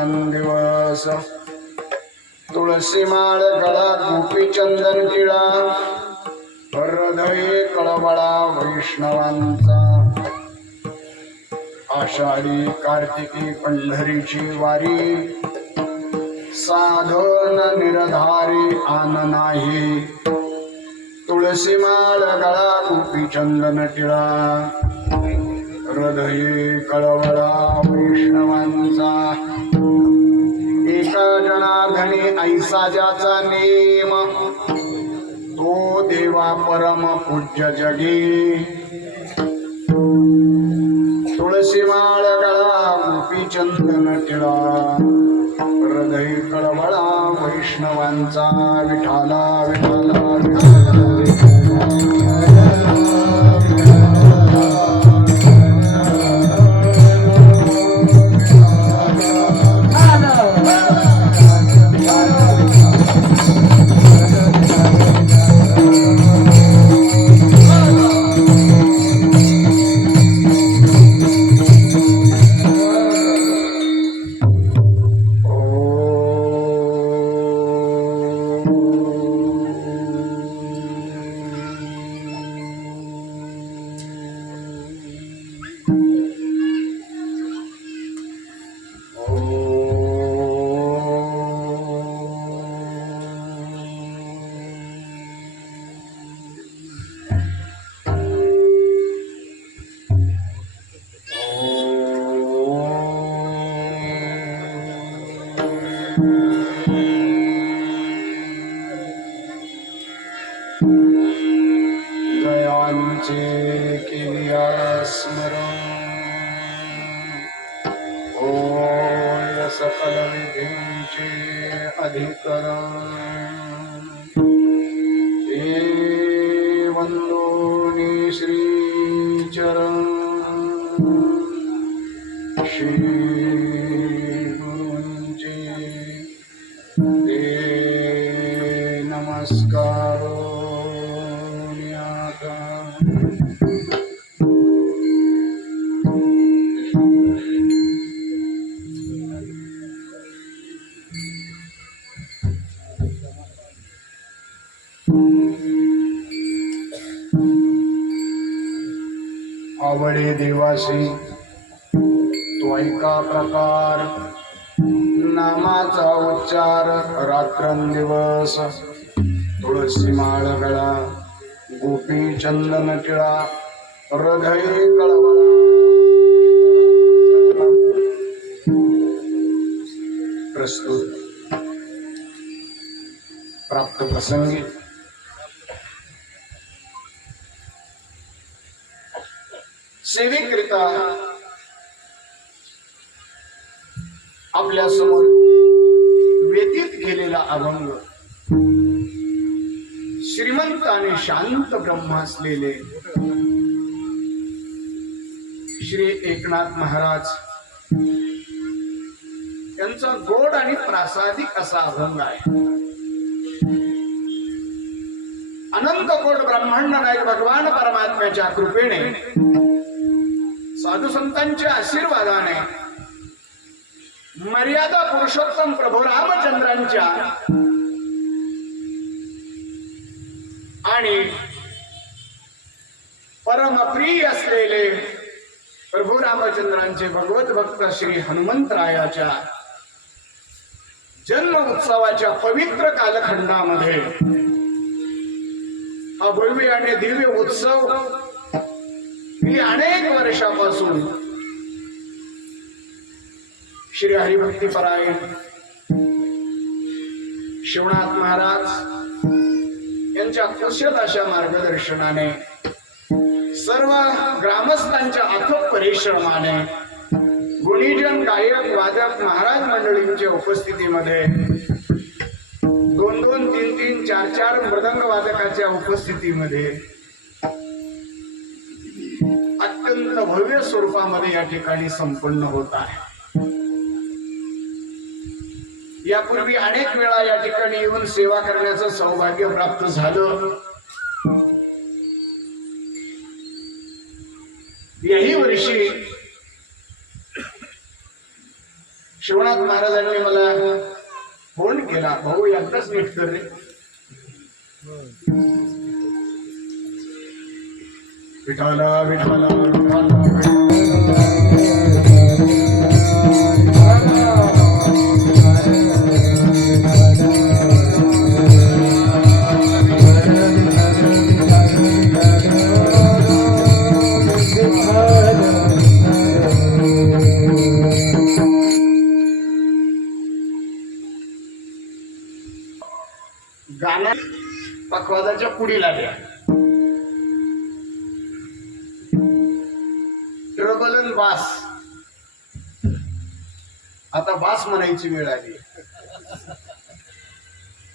रात्रं दिवस तुळसी माळ गळा गोपी चंदन टिळा हृदये कळवळा वैष्णवांचा आषाढी कार्तिकी पंढरीची वारी साधन निरधारी आन नाही तुळसी माळ गळा गोपी चंदन टिळा हृदये कळवळा वैष्णवांचा एका जनार्दनी ऐसा ज्याचा नेम तो देवा परम पूज्य जगी तुळसी माळ गळा गोपी चंदन टिळा हृदय कळवळा वैष्णवांचा विठाला विठाला जयांचे केलिया स्मरण ओय सकल विधींचे अधिकरण हे वंदोनी श्रीचरण श्री गुरूंचे ते नमस्कार आवडे देवासी तो ऐका प्रकार नामाचा उच्चार रात्रंदिवस तुळसी माळ गळा गोपी चंदन टिळा हृदय कळवळा प्रस्तुत प्राप्त प्रसंगी सेवेकरिता आपल्या समोर व्यतीत केलेला अभंग श्रीमंत आणि शांत ब्रह्म असलेले श्री एकनाथ महाराज यांचा गोड आणि प्रासादिक असा अभंग आहे. अनंत कोट ब्रह्मांड नायक भगवान परमात्म्याच्या कृपेने साधू संतांच्या आशीर्वादाने मर्यादा पुरुषोत्तम प्रभू रामचंद्रांच्या आणि परमप्रिय असलेले प्रभू रामचंद्रांचे भगवत भक्त श्री हनुमंतरायाच्या जन्म उत्सवाच्या पवित्र कालखंडामध्ये हा भव्य आणि दिव्य उत्सव गेली अनेक वर्षापासून श्री हरिभक्तीपरायण शिवनाथ महाराज यांच्या कुशल अशा मार्गदर्शनाने सर्व ग्रामस्थांच्या अथक परिश्रमाने गुणीजन गायक वादक महाराज मंडळींच्या उपस्थितीमध्ये 2-2, 3-3, 4-4 मृदंग वादकाच्या उपस्थितीमध्ये अत्यंत भव्य स्वरूपामध्ये या ठिकाणी संपन्न होत आहे. यापूर्वी अनेक वेळा या ठिकाणी येऊन सेवा करण्याचं सौभाग्य प्राप्त झालं. याही वर्षी शिवनाथ शिवनाथ महाराजांनी मला फोन केला, भाऊ एकदाच नीट कर रे. विठाला विठाला गाणं पखवाजाच्या पुढीला द्या. ट्रबल अन बास. आता बास म्हणायची वेळ आली.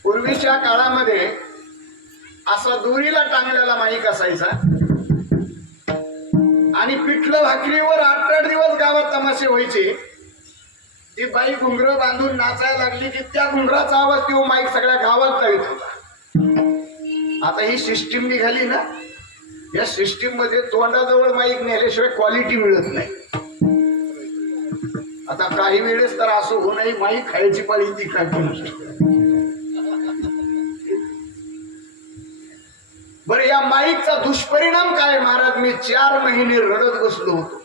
पूर्वीच्या काळामध्ये असा दोरीला टांगलेला माईक असायचा आणि पिठलं भाकरीवर 8-8 दिवस गावात तमाशे व्हायचे. ती बाई घुंगर बांधून नाचायला लागली की त्या घुंगराचा आवाज तो माईक सगळ्या गावात जाईत होता. आता ही सिस्टीम निघाली ना, या सिस्टीम मध्ये तोंडाजवळ माईक नेल्याशिवाय क्वालिटी मिळत नाही. आता काही वेळेस तर असं हो नाही, माईक खायची पाळी ती काय बरं. या माईकचा दुष्परिणाम काय महाराज, मी 4 महिने रडत बसलो होतो.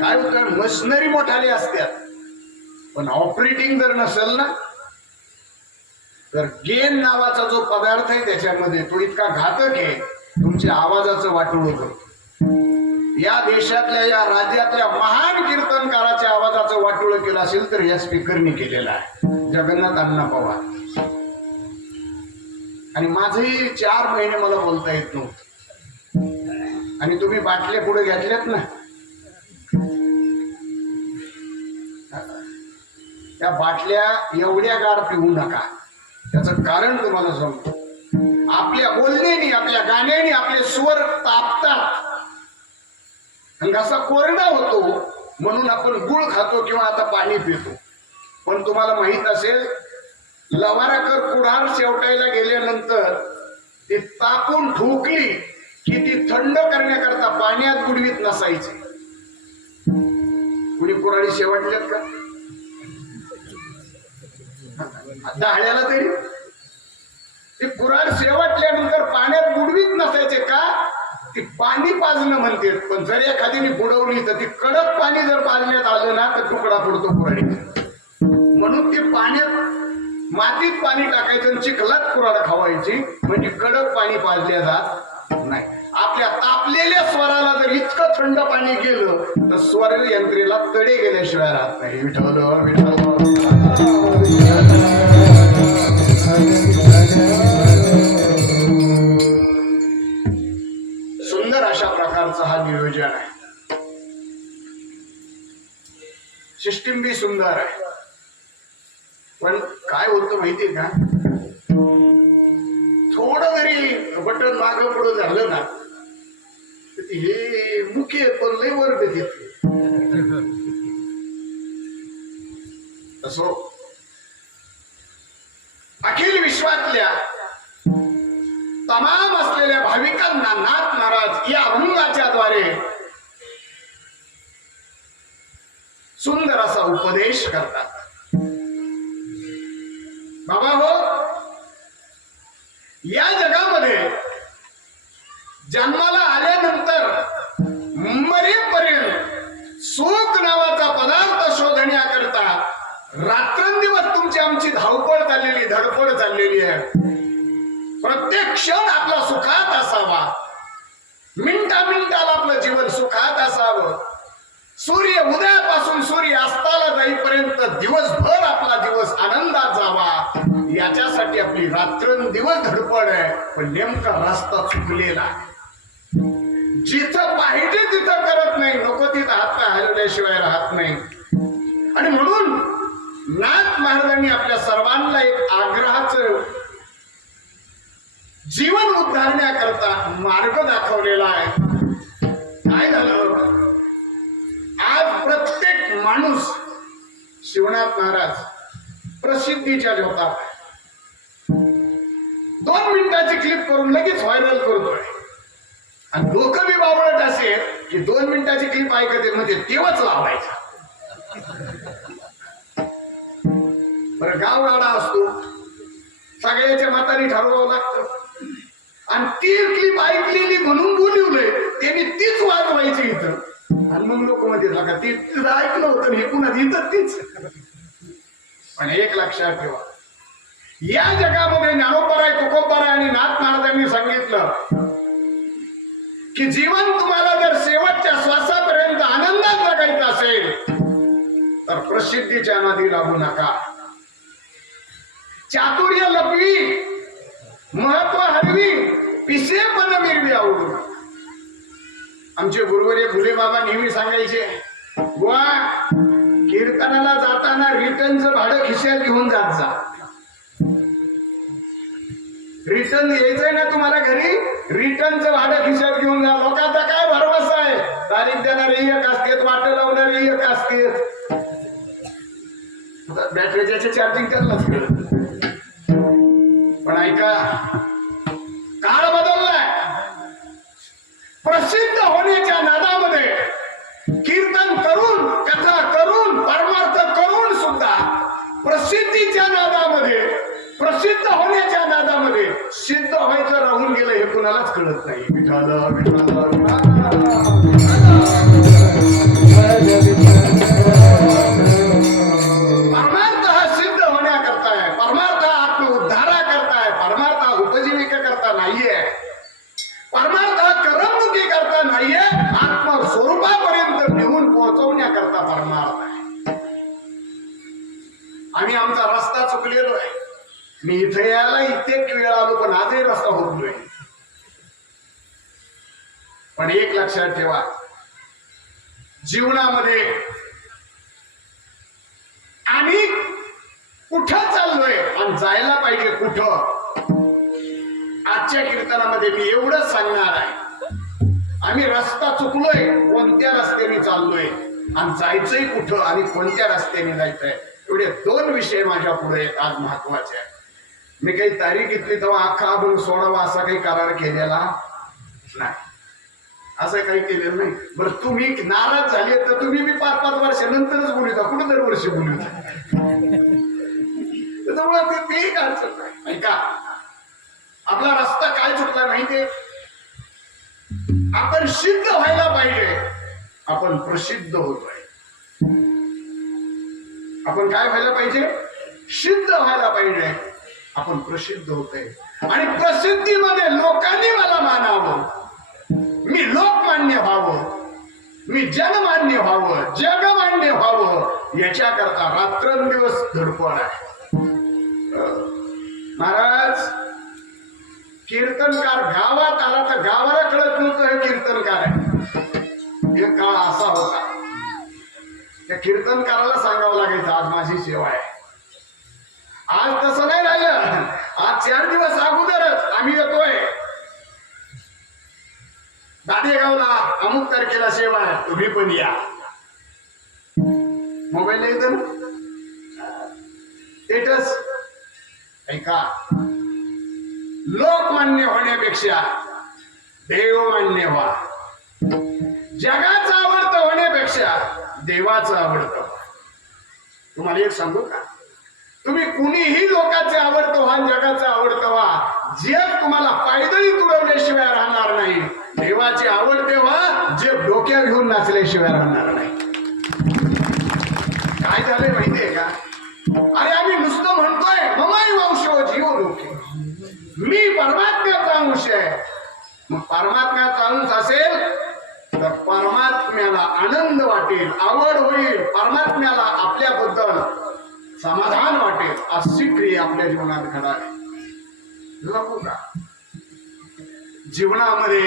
काय होतं, मशिनरी मोठाले असतात पण ऑपरेटिंग जर नसेल ना तर गेन नावाचा जो पदार्थ आहे त्याच्यामध्ये तो इतका घातक आहे, तुमच्या आवाजाचं वाटोळं करतो. या देशातल्या या राज्यातल्या महान कीर्तनकाराच्या आवाजाचं वाटोळं केलं असेल तर या स्पीकरनी केलेलं आहे, जगन्नाथ अण्णा पवार. आणि माझेही 4 महिने मला बोलता येत नव्हतं. आणि तुम्ही बाटल्या पुढे घेतल्यात ना, त्या बाटल्या एवढ्या गार पिऊ नका. त्याचं कारण तुम्हाला सांगतो. आपल्या बोलण्याने, आपल्या गाण्याने आपले स्वर तापतात, घसा कोरडा होतो म्हणून आपण गुळ खातो किंवा आता पाणी पितो. पण तुम्हाला माहित असेल, लवाराकर कुडार शेवटायला गेल्यानंतर ती तापून ठोकली की ती थंड करण्याकरता पाण्यात बुडवीत नसायचे. कुणी कुराडी शेवटल्यात का? डाळ्याला तरी ते कुराड शेवटल्यानंतर पाण्यात बुडवीत नसायचे का? ती पाणी पाजणं म्हणते. पण जर एखाद्याने बुडवली तर ती कडक पाणी जर पाजण्यात आलं ना तर तुकडा पडतो कुराडी. म्हणून ती पाण्यात मातीत पाणी टाकायचं आणि चिखलात कुराड खावायची, म्हणजे कडक पाणी पाजल्या जात नाही. आपल्या तापलेल्या स्वराला जर इतकं थंड पाणी गेलं तर स्वर यंत्रेला तडे गेल्याशिवाय राहत नाही. विठ्ठल विठ्ठल. सुंदर अशा प्रकारचं हा नियोजन आहे. सिस्टीम बी सुंदर आहे. पण काय होतं माहितीये का, थोडं जरी बटन मागं पुढं झालं ना हे मुख्य पण लय वर देते. असो अखिल विश्वातल्या तमाम असलेल्या भाविकांना नाथ महाराज या अभंगाच्या द्वारे सुंदर असा उपदेश करतात. बाबा हो, या जगामध्ये जन्माला आल्यानंतर मरेपर्यंत सुख नावाचा पदार्थ शोधण्याकरता रात्रंदिवस तुमची आमची धावपळ चाललेली, धडपड चाललेली आहे. प्रत्येक क्षण आपला सुखात असावा, मिनिटा मिनिटाला आपलं जीवन सुखात असावं. सूर्य उदयापासून सूर्य अस्ताला जाईपर्यंत दिवसभर आपला दिवस आनंदात जावा, याच्यासाठी आपली रात्रंदिवस धडपड आहे. पण नेमका रस्ता चुकलेला आहे. जिथं पाहिजे तिथं करत नाही, नको तिथं हात पाय हलवल्याशिवाय राहत नाही. आणि म्हणून नाथ महाराजांनी आपल्या सर्वांना एक आग्रहाचं जीवन उद्धारण्याकरता मार्ग दाखवलेला आहे. काय झालं, आज प्रत्येक माणूस शिवनाथ महाराज प्रसिद्धीच्या जोतात 2 मिनिटाची क्लिप करून लगेच व्हायरल करतोय. आणि लोक बी बावळट असेल की 2 मिनिटाची क्लिप ऐकते म्हणजे तेव्हाच लावायचं. बरं गावगाडा असतो, सगळ्याच्या मताने ठरवावं लागतं. आणि ती क्लिप ऐकलेली म्हणून बोलवलंय त्यांनी तीच वाजवायची इथं. आणि मग लोक मध्ये का ती तुझं ऐकलं होतं हे पुन्हा इथं तीच. पण एक लक्षात ठेवा, या जगामध्ये ज्ञानोबराय, तुकोबराय आणि नाथ महाराजांनी सांगितलं की जीवन तुम्हाला जर शेवटच्या श्वासापर्यंत आनंदात जगायचं असेल तर प्रसिद्धीच्या नादी लागू नका. चातुर्य लपवी, महत्व हरवी, पिसे पण मिरवी आवडू. आमचे गुरुवर्य फुले बाबा नेहमी सांगायचे, बुवा कीर्तनाला जाताना रिटर्नचं भाडं खिशात घेऊन जात जा. रिटर्न यायचंय ना तुम्हाला घरी, रिटर्नचं भाडं खिशात घेऊन जा. लोकांचा काय भरवसा आहे, तारीख देणारे एक असतेत, वाट लावणारे एक असतेत. बॅटरीचे चार्जिंग करलाच कळत. पण ऐका, काळ बदललाय. प्रसिद्ध होण्याच्या नादामध्ये कीर्तन करून, कथा करून, परमार्थ करून सुद्धा प्रसिद्धीच्या नादामध्ये, प्रसिद्ध होण्याच्या नादामध्ये सिद्ध व्हायचं राहून गेलं हे कुणालाच कळत नाही. परमार्थ हा सिद्ध होण्याकरता आहे, परमार्थ हा आत्मउद्धारा करताय, परमार्थ हा उपजीविका करता नाहीये, परमार्थ हा करमणुकी करता नाहीये, आत्मस्वरूपापर्यंत नेऊन पोहोचवण्याकरता परमार्थ आहे. आम्ही आमचा रस्ता चुकलेलो आहे. मी इथे यायला इतके वेळ आलो पण आजही रस्ता होतोय. पण एक लक्षात ठेवा, जीवनामध्ये आम्ही कुठं चाललोय आणि जायला पाहिजे कुठं. आजच्या कीर्तनामध्ये मी एवढंच सांगणार आहे, आम्ही रस्ता चुकलोय, कोणत्या रस्त्याने चाललोय आणि जायचंय कुठं आणि कोणत्या रस्त्याने जायचंय. एवढे दोन विषय माझ्या पुढे आज महत्वाचे आहेत. मी काही तारीख घेतली तेव्हा अख्खा अभंग सोडावा असा काही करार केलेला नाही, असं काही केलेलं नाही. बरं तुम्ही नाराज झाले तर तुम्ही मी 5-5 वर्षानंतरच बोलता, कुठं दरवर्षी बोलता. त्याच्यामुळे ते काय अडचण नाही. ऐका, आपला रस्ता काय चुकला माहितीये, आपण सिद्ध व्हायला पाहिजे, आपण प्रसिद्ध होतोय. आपण काय व्हायला पाहिजे, सिद्ध व्हायला पाहिजे, आपण प्रसिद्ध होतोय. आणि प्रसिद्धीमध्ये लोकांनी मला मानावं, मी लोकमान्य व्हावं, मी जनमान्य व्हावं, जगमान्य व्हावं, याच्याकरता रात्रंदिवस धडपड आहे. महाराज कीर्तनकार गावात आला तर गावाला कळत नव्हतं हे कीर्तनकार आहे. एक काळ असा होता, त्या कीर्तनकाराला सांगावं लागायचं आज माझी सेवा आहे. आज तसं नाही राहिलं. आज 4 दिवस अगोदरच आम्ही येतोय, दादेगावला अमुक तारखेला सेवा आहे, तुम्ही पण या. मोबाईल येतं स्टेटस. ऐका, लोकमान्य होण्यापेक्षा देवमान्य व्हा. जगाचं आवडतं होण्यापेक्षा देवाचं आवडतं. तुम्हाला एक सांगू का, तुम्ही कुणीही लोकांचे आवडतं व्हा, जगाचं आवडतं व्हा, जग तुम्हाला पायदळी तुडवल्याशिवाय राहणार नाही. देवाचे आवडते व्हा, जे डोक्यावर घेऊन नाचल्याशिवाय राहणार नाही. काय झालंय माहितीये का, अरे आम्ही नुसतं म्हणतोय ममाई वंशो जीव लोके, मी परमात्म्याचा अंश आहे. मग परमात्म्याचा अंश असेल तर परमात्म्याला आनंद वाटेल, आवड होईल, परमात्म्याला आपल्याबद्दल समाधान वाटेल, अशी क्रिया आपल्या जीवनात घडावी. नको का जीवनामध्ये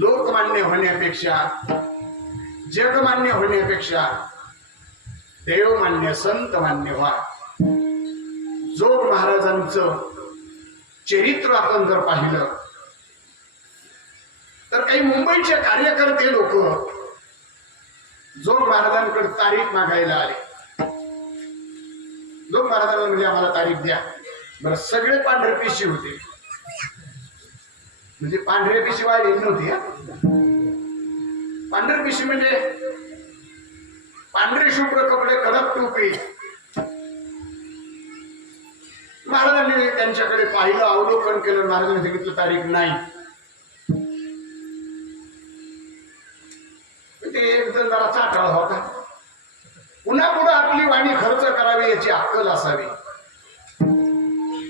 लोकमान्य होण्यापेक्षा, जगमान्य होण्यापेक्षा देवमान्य, संत मान्य व्हा. जोग महाराजांचं चरित्र आपण जर पाहिलं तर काही मुंबईचे कार्यकर्ते लोक जोग महाराजांकडे तारीख मागायला आले. जोग महाराजांना म्हणजे आम्हाला तारीख द्या. बरं, सगळे पांढरे पिशी होते, म्हणजे पांढऱ्या पिशी वाढलेली नव्हती. पांढरे पिशी म्हणजे पांढरे शुभ्र कपडे, कडक टोपी, महाराजांनी त्यांच्याकडे पाहिलं, अवलोकन केलं. महाराजांनी सांगितलं तारीख नाही. ते एक जण जरा चाटाळा होता. पुन्हा पुढे आपली वाणी खर्च करावी याची अक्कल असावी.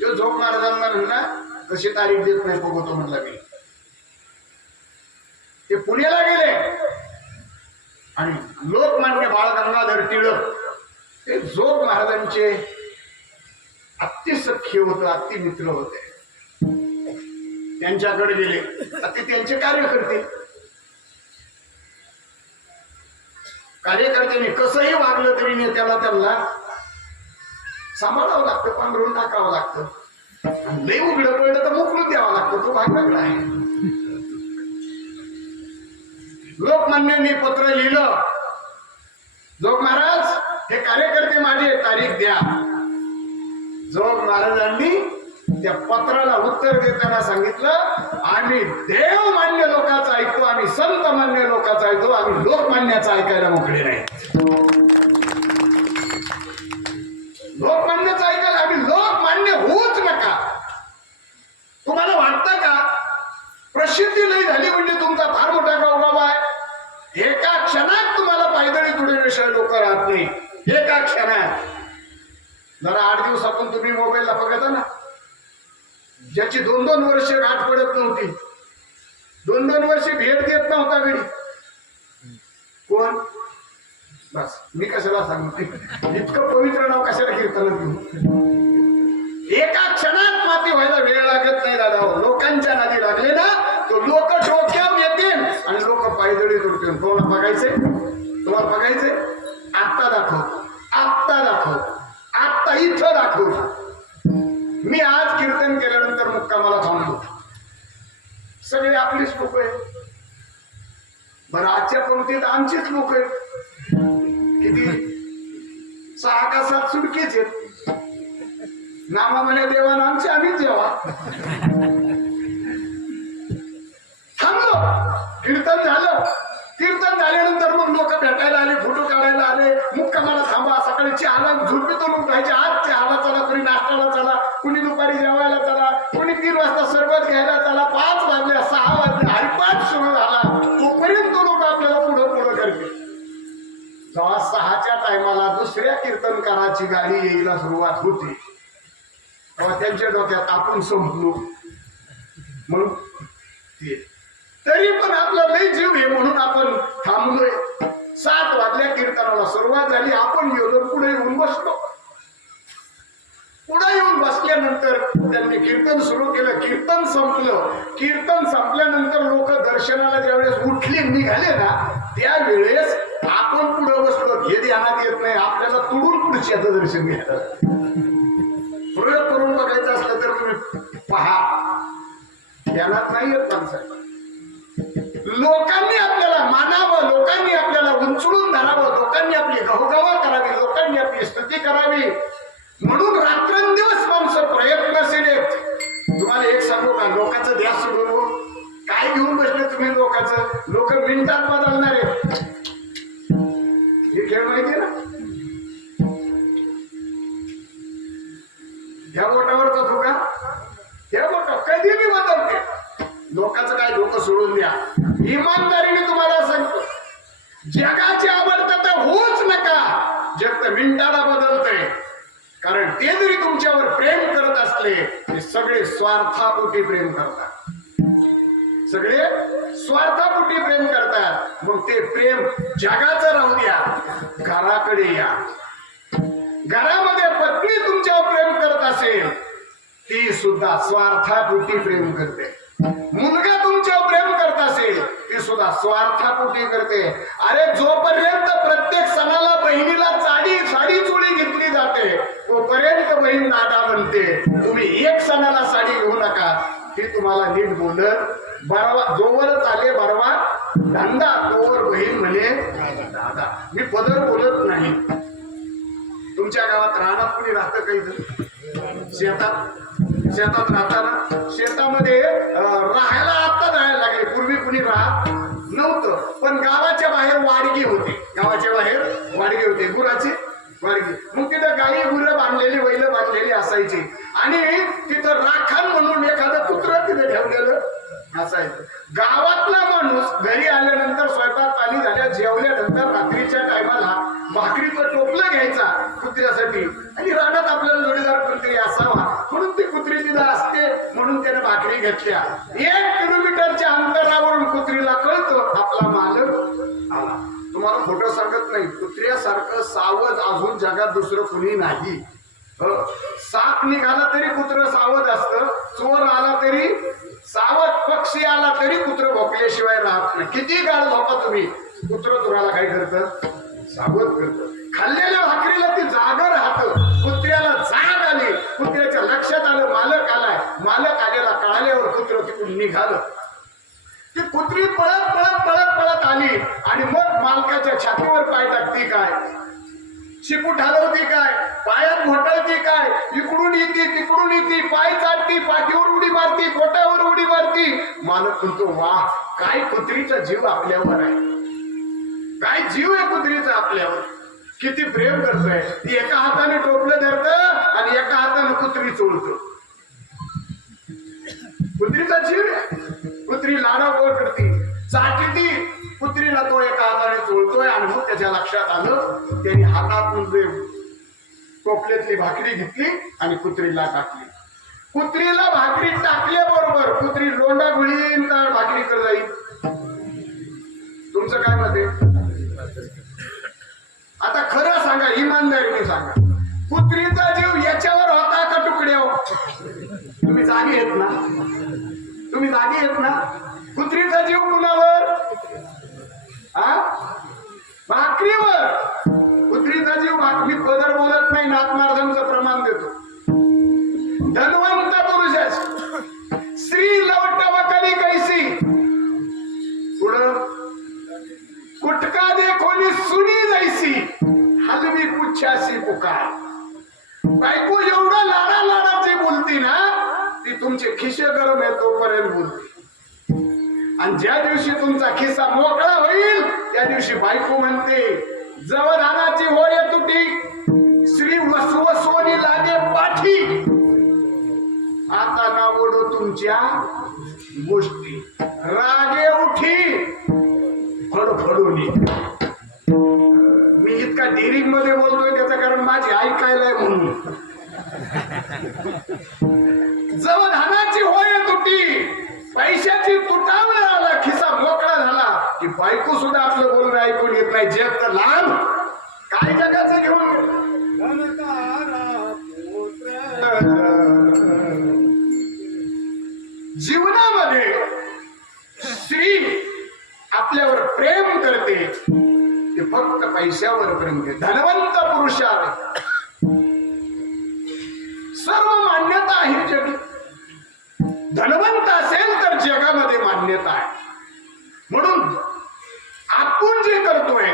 तो झोप महाराजांना म्हणला कशी तारीख देत नाही बघतो म्हणला मी. ते पुण्याला गेले आणि लोकमान्य बाळ गंगाधर टिळक ते जोग महाराजांचे अतिसख्य होते, अतिमित्र होते. त्यांच्याकडे गेले. ते त्यांचे कार्यकर्त्यांनी कसंही वागलं तरी नेत्याला त्यांना सांभाळावं लागतं, पांघरून टाकावं लागतं. लई उघडं पडलं तर मोकळून द्यावं लागतं. तो भाग वेगळा आहे. लोकमान्यांनी पत्र लिहिलं, जोग महाराज हे कार्यकर्ते माझे तारीख द्या. जोग महाराजांनी त्या पत्राला उत्तर देताना सांगितलं, आम्ही देवमान्य लोकांचं ऐकतो, आम्ही संत मान्य लोकांचं ऐकतो, आम्ही लोकमान्याचं ऐकायला मोकळे नाही. लोकमान्याचं ऐकायला आम्ही लोकमान्य होऊच नका. तुम्हाला वाटतं का प्रसिद्धी लई झाली म्हणजे तुमचा फार मोठा गौरव आहे? एका क्षणात तुम्हाला पायदळी तुडविषयी लोक राहत नाही. एका क्षणात. जरा 8 दिवसातून तुम्ही मोबाईलला बघता ना, ज्याची 2-2 वर्ष गाठ पडत नव्हती, 2-2 वर्ष भेट देत नव्हता वेळी कोण? बस मी कशाला सांगतो, इतकं पवित्र नाव कशाला कीर्तनात घेऊ? एका क्षणात माती व्हायला वेळ लागत नाही दादा. लोकांच्या नादी लागले ना तो लोक डोक्यावर येतील आणि लोक पायदळी तुडतील. तुम्हाला बघायचंय? तुम्हाला बघायचंय? आत्ता दाखव, आत्ता दाखव, आत्ता इथं दाखव. मी आज कीर्तन केल्यानंतर मुक्कामाला थांबलो. सगळे आपलीच लोक आहेत. बरं आजच्या पंक्तीत आमचीच लोक आहेत. किती? 6 का 7 सुटकेच आहेत. नामा म्हणे देवान आमचे आम्हीच जेवा. थांबलो. कीर्तन झालं. कीर्तन झाल्यानंतर मग लोक भेटायला आले, फोटो काढायला आले. मुक्कामाला थांबा. सकाळी चहाला झोपेतून उठायचे. आज चहाला चला, कुणी नाश्त्याला चला, कुणी दुपारी जेवायला चला, कुणी 3 वाजता सरबत घ्यायला चला. 5 वाजले, 6 वाजले, हरिपाठ सुरू झाला. तोपर्यंत लोक आपल्याला पुढं पुढं करते. जेव्हा 6च्या टायमाला दुसऱ्या कीर्तनकाराची गाडी यायला सुरुवात होती तेव्हा त्यांच्या डोक्यात आपण संपलो म्हणून तरी पण आपला लय जीव आहे म्हणून आपण थांबलोय. 7 वाजल्या कीर्तनाला सुरुवात झाली. आपण गेलो, पुढे येऊन बसलो. पुढे येऊन बसल्यानंतर त्यांनी कीर्तन सुरू केलं. कीर्तन संपलं. कीर्तन संपल्यानंतर लोक दर्शनाला ज्यावेळेस उठले निघाले ना त्यावेळेस आपण पुढे बसलो. हे ध्यानात येत नाही आपल्याला. तुडून पुढच्याचं दर्शन घ्यायचं. प्रयोग करून बघायचं असलं तर तुम्ही पहा. ध्यानात नाही येत माणसाला. लोकांनी आपल्याला मानावं, लोकांनी आपल्याला उंचळून धरावं, लोकांनी आपली गवगवा करावी, लोकांनी आपली स्तुती करावी म्हणून रात्रंदिवस माणसं प्रयत्नशील आहेत. तुम्हाला एक सांगू का, लोकांचं ध्यास सोडून काय घेऊन बसले तुम्ही? लोक मिनिटात बदलणार आहेत. हे खेळ माहितीये ना? ह्या बोटावरचा धोका ह्या बोटा कधी बी बदलते. लोकांचं काय डोकं सोडून द्या. इमानदारीने तुम्हाला सांगतो जगाची आवडता होऊच नका. जग तर मिनिटाला बदलतंय. कारण ते जरी तुमच्यावर प्रेम करत असले ते सगळे स्वार्थापोटी प्रेम करतात. सगळे स्वार्थापोटी प्रेम करतात. मग ते प्रेम जगाचं राहू द्या, घराकडे या. घरामध्ये पत्नी तुमच्यावर प्रेम करत असेल ती सुद्धा स्वार्थापोटी प्रेम करते. मुलगा तुमच्यावर प्रेम करत असेल ती सुद्धा स्वार्थापोटी करते. अरे जोपर्यंत प्रत्येक सणाला बहिणीला साडी चोळी घेतली जाते तोपर्यंत बहीण दादा म्हणते. तुम्ही एक सणाला साडी घेऊ नका. ती तुम्हाला नीट बोलत बरवा, जोवर चाले बरवा धंदा तोवर बहीण म्हणे दादा. मी पदर बोलत नाही. तुमच्या गावात राहणार कुणी राहतं काही? शेतात राहताना शेतामध्ये राहायला आता जायला लागले. पूर्वी कुणी राहत नव्हतं. पण गावाच्या बाहेर वाडगी होते. गावाच्या बाहेर वाडगी होते. गुराची वर्गी. मग तिथं गाई गुरं बांधलेली बैल बांधलेली असायची आणि तिथं राखण म्हणून एखादं कुत्रं तिथे ठेवलेलं असायचं. गावातला माणूस घरी आल्यानंतर स्वयंपाक पाणी झाल्या जेवल्यानंतर रात्रीच्या टायमाला भाकरीचं टोपलं घ्यायचा कुत्र्यासाठी आणि रानात आपल्याला जोडीदार कोणतरी असावा म्हणून ती कुत्री तिथं असते म्हणून त्याने भाकरी घेतल्या. 1 किलोमीटरच्या अंतरावरून कुत्रीला कळतं आपला मालक आला. तुम्हाला खोटं सांगत नाही, कुत्र्यासारखं सावध अजून जगात दुसरं कुणी नाही. साप निघाला तरी कुत्र सावध असतं, चोर आला तरी सावध, पक्षी आला तरी कुत्र भोकल्याशिवाय राहत नाही. किती काळ झोपा तुम्ही, कुत्र तुम्हाला काय करतं, सावध करतं. खाल्लेल्या भाकरीला ती जाग राहतं. कुत्र्याला जाग आली, कुत्र्याच्या लक्षात आलं मालक आलाय. मालक आलेला कळाल्यावर कुत्र तिकडून निघालं. ती कुत्री पळत पळत पळत पळत आली आणि मग मालकाच्या छातीवर पाय टाकते काय, शिपूट हलवती काय, पायात घोटाळती काय, इकडून येते तिकडून येते, पाय चाटती, पाठीवर उडी मारती, पोटावर उडी मारती. मालक म्हणतो वाह, काय कुत्रीचा जीव आपल्यावर आहे, काय जीव आहे कुत्रीचा आपल्यावर, किती प्रेम करतोय. ती एका हाताने टोपलं धरतं आणि एका हाताने कुत्री चोळतो. कुत्रीचा जीव आहे. कुत्री लाडावर करते, चाटती, कुत्रीला तो एका हाताने चोळतोय आणि मग त्याच्या लक्षात आलं त्याने हातातून टोपल्यातली भाकरी घेतली आणि कुत्रीला टाकली. कुत्रीला भाकरी टाकल्याबरोबर कुत्री लोंडा गुळीन का भाकरी कर जाईल, तुमचं काय मत आहे? आता खरं सांगा, इमानदारीने सांगा, कुत्रीचा जीव याच्यावर होता का तुकड्यावर? तुम्ही जागी येत ना, तुम्ही जागी येत ना. कुत्रीचा जीव कुणावर? भाकरीवर. कुत्रीचा जीव भाकरी पदर बोलत नाही, नाथमार्गांचं प्रमाण देतो. धनवंत पुरुष श्री लवटवकली कैसी, पुढं कुटका दे कोणी सुनी जैसी, हलवी पुच्छासी पुकार. बायको एवढं लाडा लाडाची बोलती ना, ती तुमचे खिसे गरम आहे तोपर्यंत बोलते. आणि ज्या दिवशी तुमचा खिसा मोकळा होईल त्या दिवशी बायको म्हणते जवधानाची होय तुटी, श्री वसवसोनी लागे पाठी, आता ना ओढो तुमच्या गोष्टी, रागे उठी फडफडूनी. मी इतका डेअरिंग मध्ये बोलतोय त्याचं कारण माझी ऐकायलाय म्हणून. जवधानाची होय तुटी, पैशाची तुटावळ आला, खिसा मोकळा झाला की बायको सुद्धा आपलं बोलणं ऐकून येत नाही. जग तर लांब, काय जगाचं घेऊन. जीवनामध्ये स्त्री आपल्यावर प्रेम करते ते फक्त पैशावर प्रेम करते. धनवंत पुरुषावर सर्व मान्यता आहे जगी. धनवंत असेल तर जगामध्ये मान्यता आहे. म्हणून आपण जे करतोय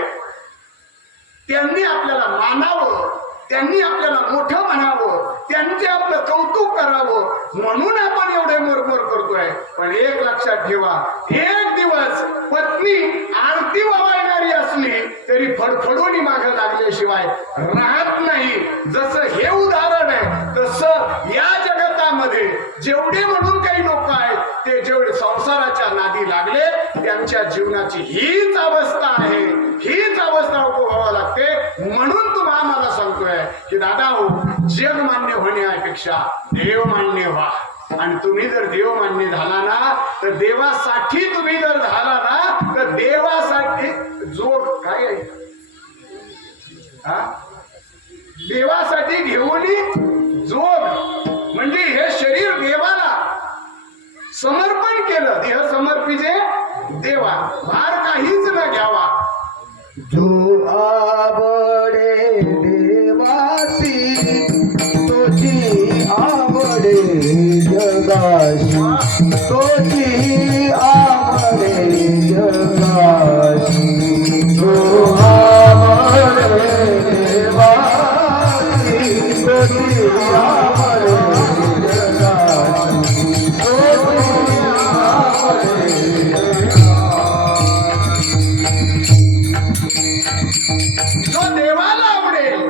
त्यांनी आपल्याला मानावं, त्यांनी आपल्याला मोठं म्हणावं, त्यांचे आपलं कौतुक करावं म्हणून आपण एवढे मोरमोर करतोय. पण एक लक्षात ठेवा, एक दिवस पत्नी आरती वावळणारी असली तरी फडफडून मागे लागल्याशिवाय राहत नाही. जसं हे उदाहरण आहे तसं या जगतामध्ये जेवढे म्हणून काही लोक आहेत ते जेवढे संसाराच्या नादी लागले त्यांच्या जीवनाची हीच अवस्था आहे, हीच अवस्था उपभोगावी लागते. म्हणून तुम्हाला आम्हाला सांगतोय की दादा हो, जग मान्य होण्यापेक्षा देव मान्य व्हा. आणि तुम्ही जर देव मान्य झाला ना तर देवासाठी तुम्ही जर झाला ना तर देवासाठी जोड काय आहे, देवासाठी घेऊन जोड म्हणजे हे शरीर देवाला समर्पण केलं. देह समर्पिजे देवा, भार काहीच न घ्यावा. जो आवडे देवासी तुझी आवडे जगाशी, तुझी आवडे जगाशी. जो आवडे देवासी तुझी आवडे जगाशी, तुझी आवडे जो देवाला आवडेल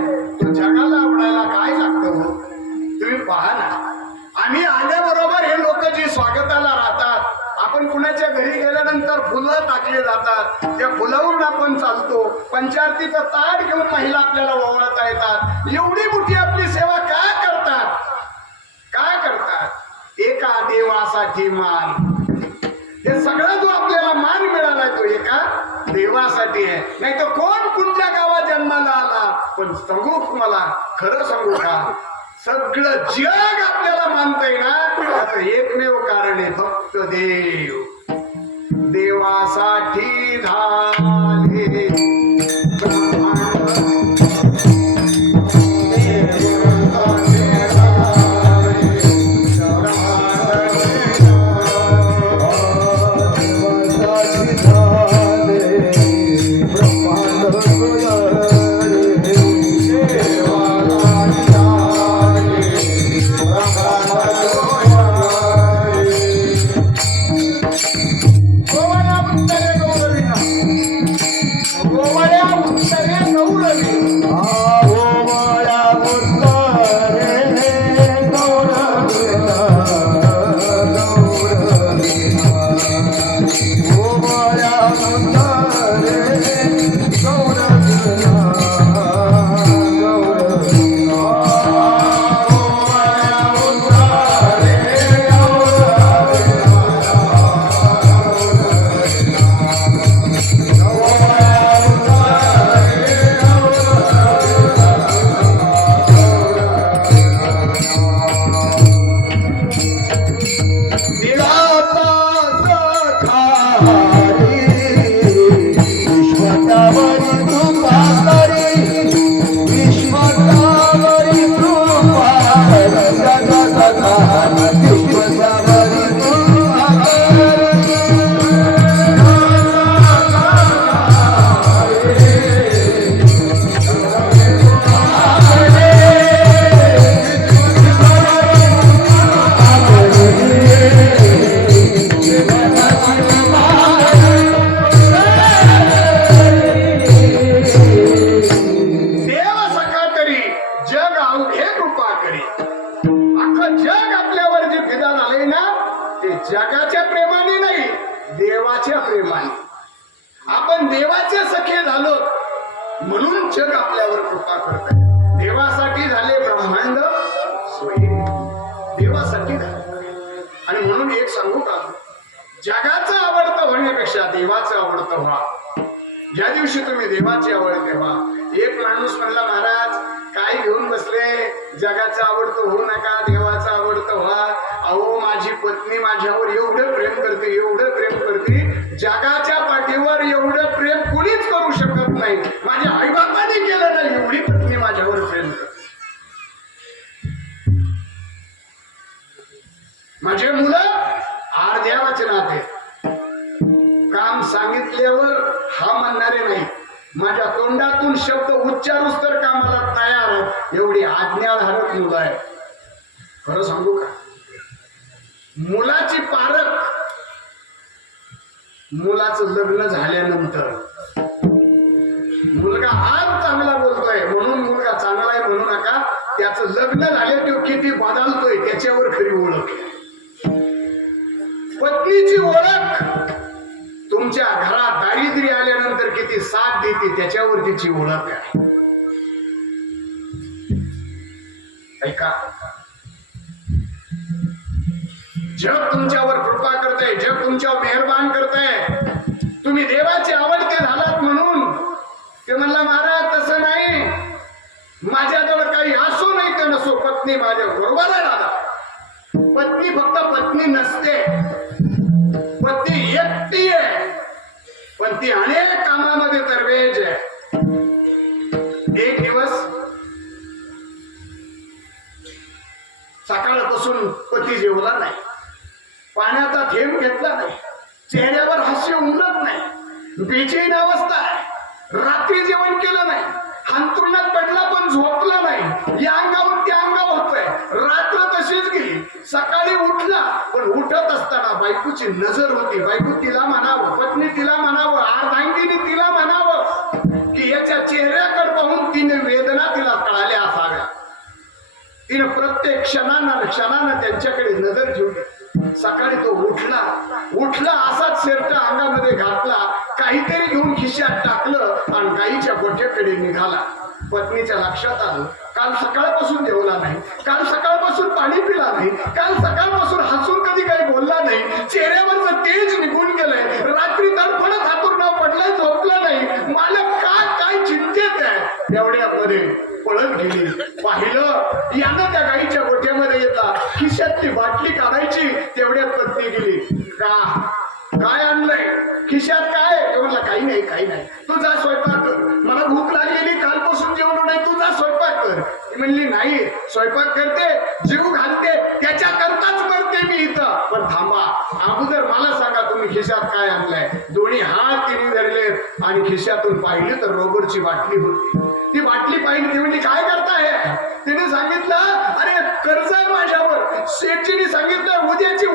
जातात, त्या फुलावरून आपण चालतो, पंचारतीचं ताट घेऊन महिला आपल्याला ओवाळता येतात. एवढी मोठी आपली सेवा का करतात? काय करतात? एका देवासाठी मान. हे सगळं जो आपल्याला मान मिळालाय तो एका देवासाठी आहे. नाही तर कोण कुठल्या गावात जन्माला आला. पण सांगू तुम्हाला, खरं सांगू का, सगळं जग आपल्याला मानतंय ना, त्याचं एकमेव कारण आहे फक्त देव. देवासाठी झाले जगाच्या प्रेमाने नाही, देवाच्या प्रेमाने. आपण देवाचे सखे झालो म्हणून जग आपल्यावर कृपा करत आहे. देवासाठी झाले ब्रह्मांड सोयी, देवासाठी झाले. आणि म्हणून एक सांगू का, जगाचं आवडतं होण्यापेक्षा देवाचं आवडतं व्हा. ज्या दिवशी तुम्ही देवाची आवडते व्हा. एक माणूस म्हणला, महाराज काय घेऊन बसले, जगाचं आवडतं होऊ नका, देवाचं आवडतं व्हा. अहो, माझी पत्नी माझ्यावर एवढं प्रेम करते, एवढं प्रेम करते, जगाच्या पाठीवर एवढं प्रेम कुणीच करू शकत नाही. माझ्या आईबापांनी केलं नाही एवढी पत्नी माझ्यावर प्रेम करते. माझे मुलं अर्ध्या वचनात आहेत, काम सांगितल्यावर हा म्हणणारे नाही. माझ्या तोंडातून शब्द उच्चारूस तर कामाला तयार आहेत, एवढी आज्ञाधारक मुलं आहे. खरं सांगू का, मुलाची पारख मुलाचं लग्न झाल्यानंतर. मुलगा आज चांगला बोलतोय म्हणून मुलगा चांगला आहे म्हणू नका, त्याचं लग्न झाले तो किती बदलतोय त्याच्यावर खरी ओळख. पत्नीची ओळख तुमच्या घरात दारिद्र्य आल्यानंतर किती साथ देते त्याच्यावर तिची ओळख आहे. ऐका, जग तुमच्यावर कृपा करतंय, जग तुमच्यावर मेहरबान करतंय. तुम्ही देवाचे आवडते झालात म्हणून ते म्हणला, महाराज तसं नाही, माझ्याजवळ काही असो नाही तर नसो, पत्नी माझ्या बरोबर आहे. दादा, पत्नी फक्त पत्नी नसते, पत्नी एकटी आहे, पण ती अनेक कामामध्ये तरवेज आहे. एक दिवस सकाळपासून पती जेवला नाही, पाण्याचा थेंब घेतला नाही, चेहऱ्यावर हास्य उमलत नाही, बेचैन अवस्था आहे. रात्री जेवण केलं नाही, अंथरुणात पडला पण झोपला नाही, या अंगावर त्या अंगावर होतोय. रात्र तशीच गेली. सकाळी उठला पण उठत असताना बायकोची नजर होती. बायको तिला म्हणावं, पत्नी तिला म्हणावं, अर्धांगिनी तिला म्हणावं की याच्या चेहऱ्याकडे पाहून तिने वेदना तिला कळाल्या असाव्या. तिने प्रत्येक क्षणानं त्यांच्याकडे नजर ठेवली. सकाळी तो उठला असाच शर्ट अंगामध्ये घातला, काहीतरी घेऊन खिशात टाकलं आणि गाईच्या गोठ्याकडे निघाला. पत्नीच्या लक्षात आलं, काल सकाळपासून जेवला नाही, काल सकाळपासून पाणी पिला नाही, काल सकाळपासून हसून कधी काही बोलला नाही, चेहऱ्यावरचं तेज निघून गेलंय, रात्री तडफडत हातून पडलाय, झोपला नाही, मालक काय चिंतेत आहे. एवढ्यामध्ये पळत गेली. पाहिलं यानं त्या गाईच्या गोठ्यामध्ये येतला, खिशातली बाटली काढायची, तेवढ्यात पत्नी गेली. काय आणलंय खिशात? काय? ते म्हणला काही नाही, तू जा स्वयंपाक कर, मला भूक लागलेली, कालपासून जेवलो नाही, तू जा स्वयंपाक कर. ती म्हणली नाही, स्वयंपाक करते, जीव घालते, त्याच्या करताच करते मी इथं, पण थांबा, अगोदर मला सांगा तुम्ही खिशात काय आणलंय. दोन्ही हात तिने धरलेत आणि खिशातून पाहिली तर रबरची बाटली होती. ती बाटली पाहिली, ती म्हणली काय करताय? तिने सांगितलं अरे कर्ज आहे माझ्यावर, शेठजीने सांगितलं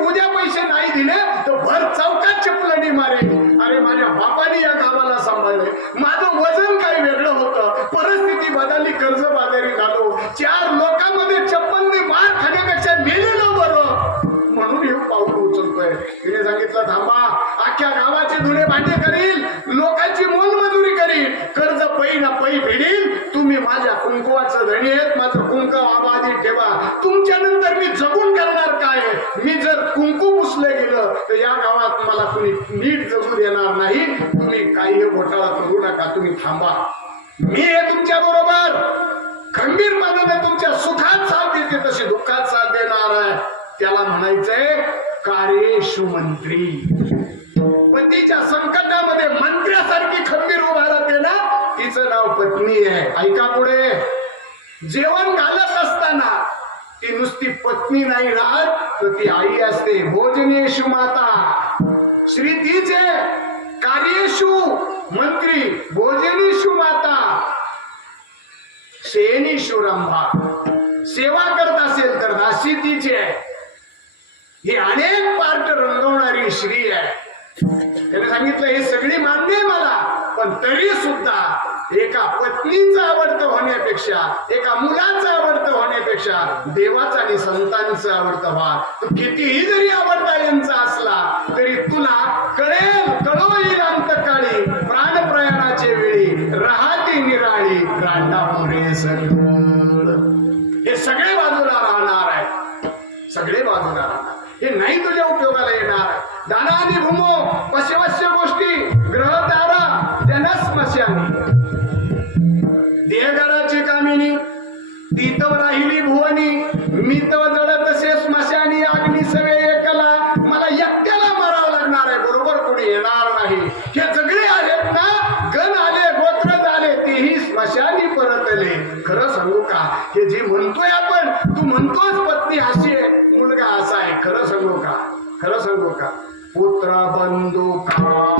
उद्या पैसे नाही दिले तर भर चौकात चपलानी मारे. अरे माझ्या बापाने या गावाला सांभाळले, माझं वजन काही वेगळं होतं, परिस्थिती बदलली, कर्ज बाजारी झालो, 4 लोकांमध्ये चप्पलने मार खाण्यापेक्षा मेलेलो बरं, म्हणून हे पाऊल उचलतोय. तिने सांगितलं थांबा, अख्ख्या गावाचे धुणे भांडे करील, लोकांची मोलमजुरी करील, कर्ज पै ना पै फेडील, तुम्ही माझ्या कुंकवाचं धणी आहेत, माझं कुंकव आबादी ठेवा, तुमच्या नंतर मी जगून करणार काय? मी जर कुंकू पुसलं गेलं तर या गावात मला कुणी नीट जगू देणार नाही. तुम्ही काही घोटाळा करू नका, तुम्ही थांबा, मी हे तुमच्या बरोबर खंबीरपणाने तुमच्या सुखात साथ देते तशी दुःखात साथ देणार आहे. त्याला म्हणायचंय कार्येषु मंत्री. पतीच्या संकटामध्ये मंत्र्यासारखी खंबीर उभा राहते ना, तिचं नाव पत्नी आहे. ऐका पुढे, जेवण घालत असताना ती नुसती पत्नी नाही राहत, तर ती आई असते. भोजनेषु माता, श्री तीचे कार्येषु मंत्री, भोजनेषु माता, शयनेषु रंभा. सेवा करत असेल तर दासी तीचे आहे. ही अनेक पार्ट रंगवणारी श्री आहे. त्याने सांगितलं हे सगळी मान्य आहे मला, पण तरी सुद्धा एका पत्नीचं आवडतं होण्यापेक्षा, एका मुलाचं आवडतं होण्यापेक्षा देवाचं आणि संतांचं आवडतं व्हा. तू कितीही जरी आवडता यांचा असला तरी तुला कळो येईल अंतकाळी, प्राणप्रयाणाचे वेळी राहते निराळी, रांडापुरे सगळ. हे सगळे बाजूला राहणार आहे, सगळे बाजूला राहणार, हे नाही तुझ्या उपयोगाला येणार. दानानी भूमो पशवश्य गोष्टी ग्रह तारा जनस्मशानी. देहघराची कामिनी तीतव राहिली भुवनी, मी तव जळत असे स्मशानी, अग्नी सवे एकला, मला एकट्याला मारावं लागणार आहे, बरोबर कोणी येणार नाही. हे सगळे आहेत ना, गण आले, गोत्र झाले, तेही स्मशानी परतले. खरं सांगू का, हे जे म्हणतोय आपण, तू म्हणतोस पत्नी अशी आहे, मुलगा असा आहे, खरं सांगू का, खरं सांगू का, पुत्र बंधू कांता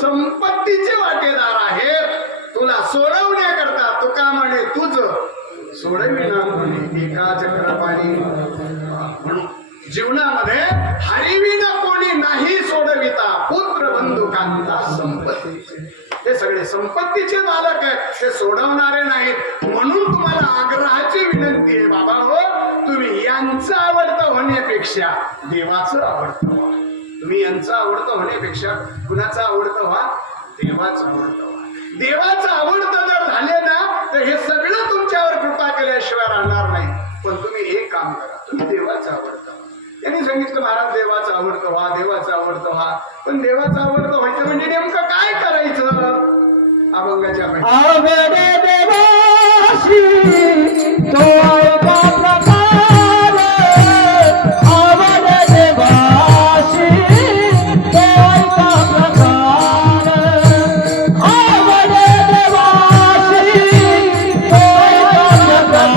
संपत्तीचे वाटेदार आहेत. तुला सोडवण्याकरता तुका म्हणे तुझ सोडविना कोणी एकाच क्रमाने. म्हणून जीवनामध्ये हरिविना कोणी नाही सोडविता, पुत्र बंधू कांता संपत्तीचे. हे सगळे संपत्तीचे मालक आहेत, ते सोडवणारे नाहीत. म्हणून तुम्हाला आग्रहाची विनंती आहे, बाबा हो, तुम्ही यांचं आवडतं होण्यापेक्षा देवाचं आवडतं. मी यांचं आवडतं होण्यापेक्षा कुणाचं आवडतं व्हा, देवाचं आवडतं व्हा. देवाचं आवडतं जर झाले ना तर हे सगळं तुमच्यावर कृपा केल्याशिवाय राहणार नाही. पण तुम्ही एक काम करा, तुम्ही देवाचं आवडतं व्हा. त्यांनी सांगितलं महाराज देवाचं आवडतं व्हा, देवाचं आवडतं व्हा. पण देवाचं आवडतं व्हायचं म्हणजे नेमकं काय करायचं? अभंगाच्या आवडे देवाशी तो ऐका प्रकार, आवडे देवाशी तो ऐका प्रकार, आवडे देवाशी तो ऐका प्रकार, आवडे देवाशी तो ऐका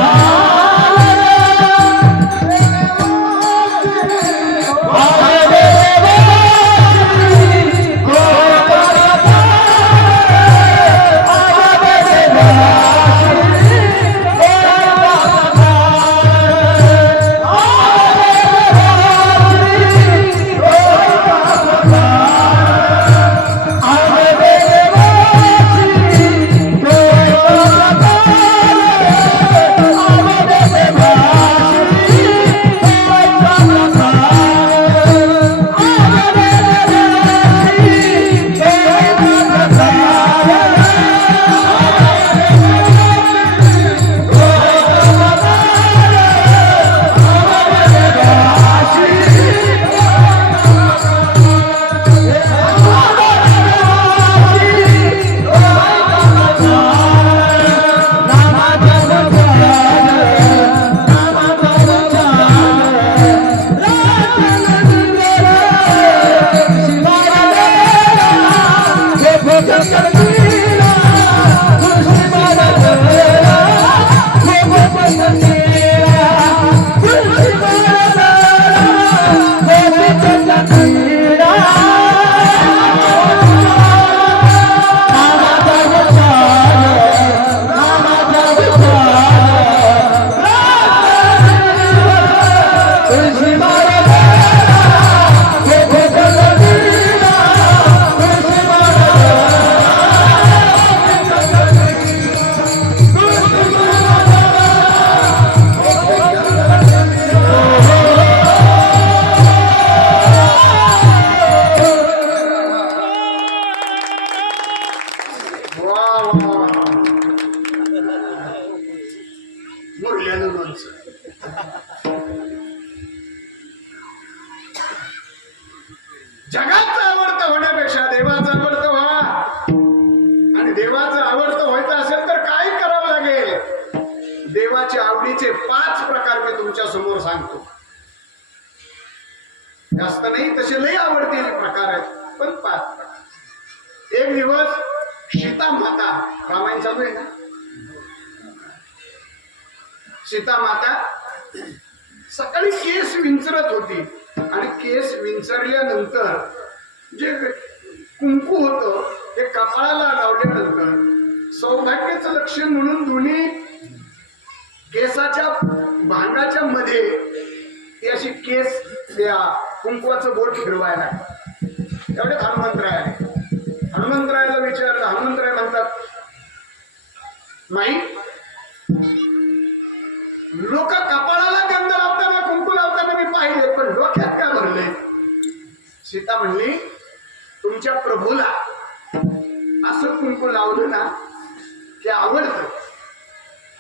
मुरल्यानं लोणचं. जगाचं आवडतं होण्यापेक्षा देवाचं आवडतं व्हा. आणि देवाचं आवडतं व्हायचं असेल तर काय करावं लागेल? देवाचे आवडीचे 5 प्रकार मी तुमच्या समोर सांगतो. जास्त नाही, तसे लई आवडतील प्रकार आहेत, पण 5 प्रकार. एक दिवस सीता माता, रामायण चालू आहे ना, सीता माता सकाळी केस विंचरत होती आणि केस विंचरल्यानंतर जे कुंकू होतं ते कपाळाला लावल्यानंतर सौभाग्याचं लक्षण म्हणून दोन्ही केसाच्या भांगाच्या मध्ये ती अशी केस त्या कुंकवाचं बोट फिरवायला. एवढे हनुमंतरायाला विचारलं. हनुमंतराय म्हणतात, नाही, लोक कपाळाला गंध लावताना कुंकू लावताना मी पाहिले, पण डोक्यात का भरले? सीता म्हणली, तुमच्या प्रभूला असं कुंकू लावलं ना ते आवडतं.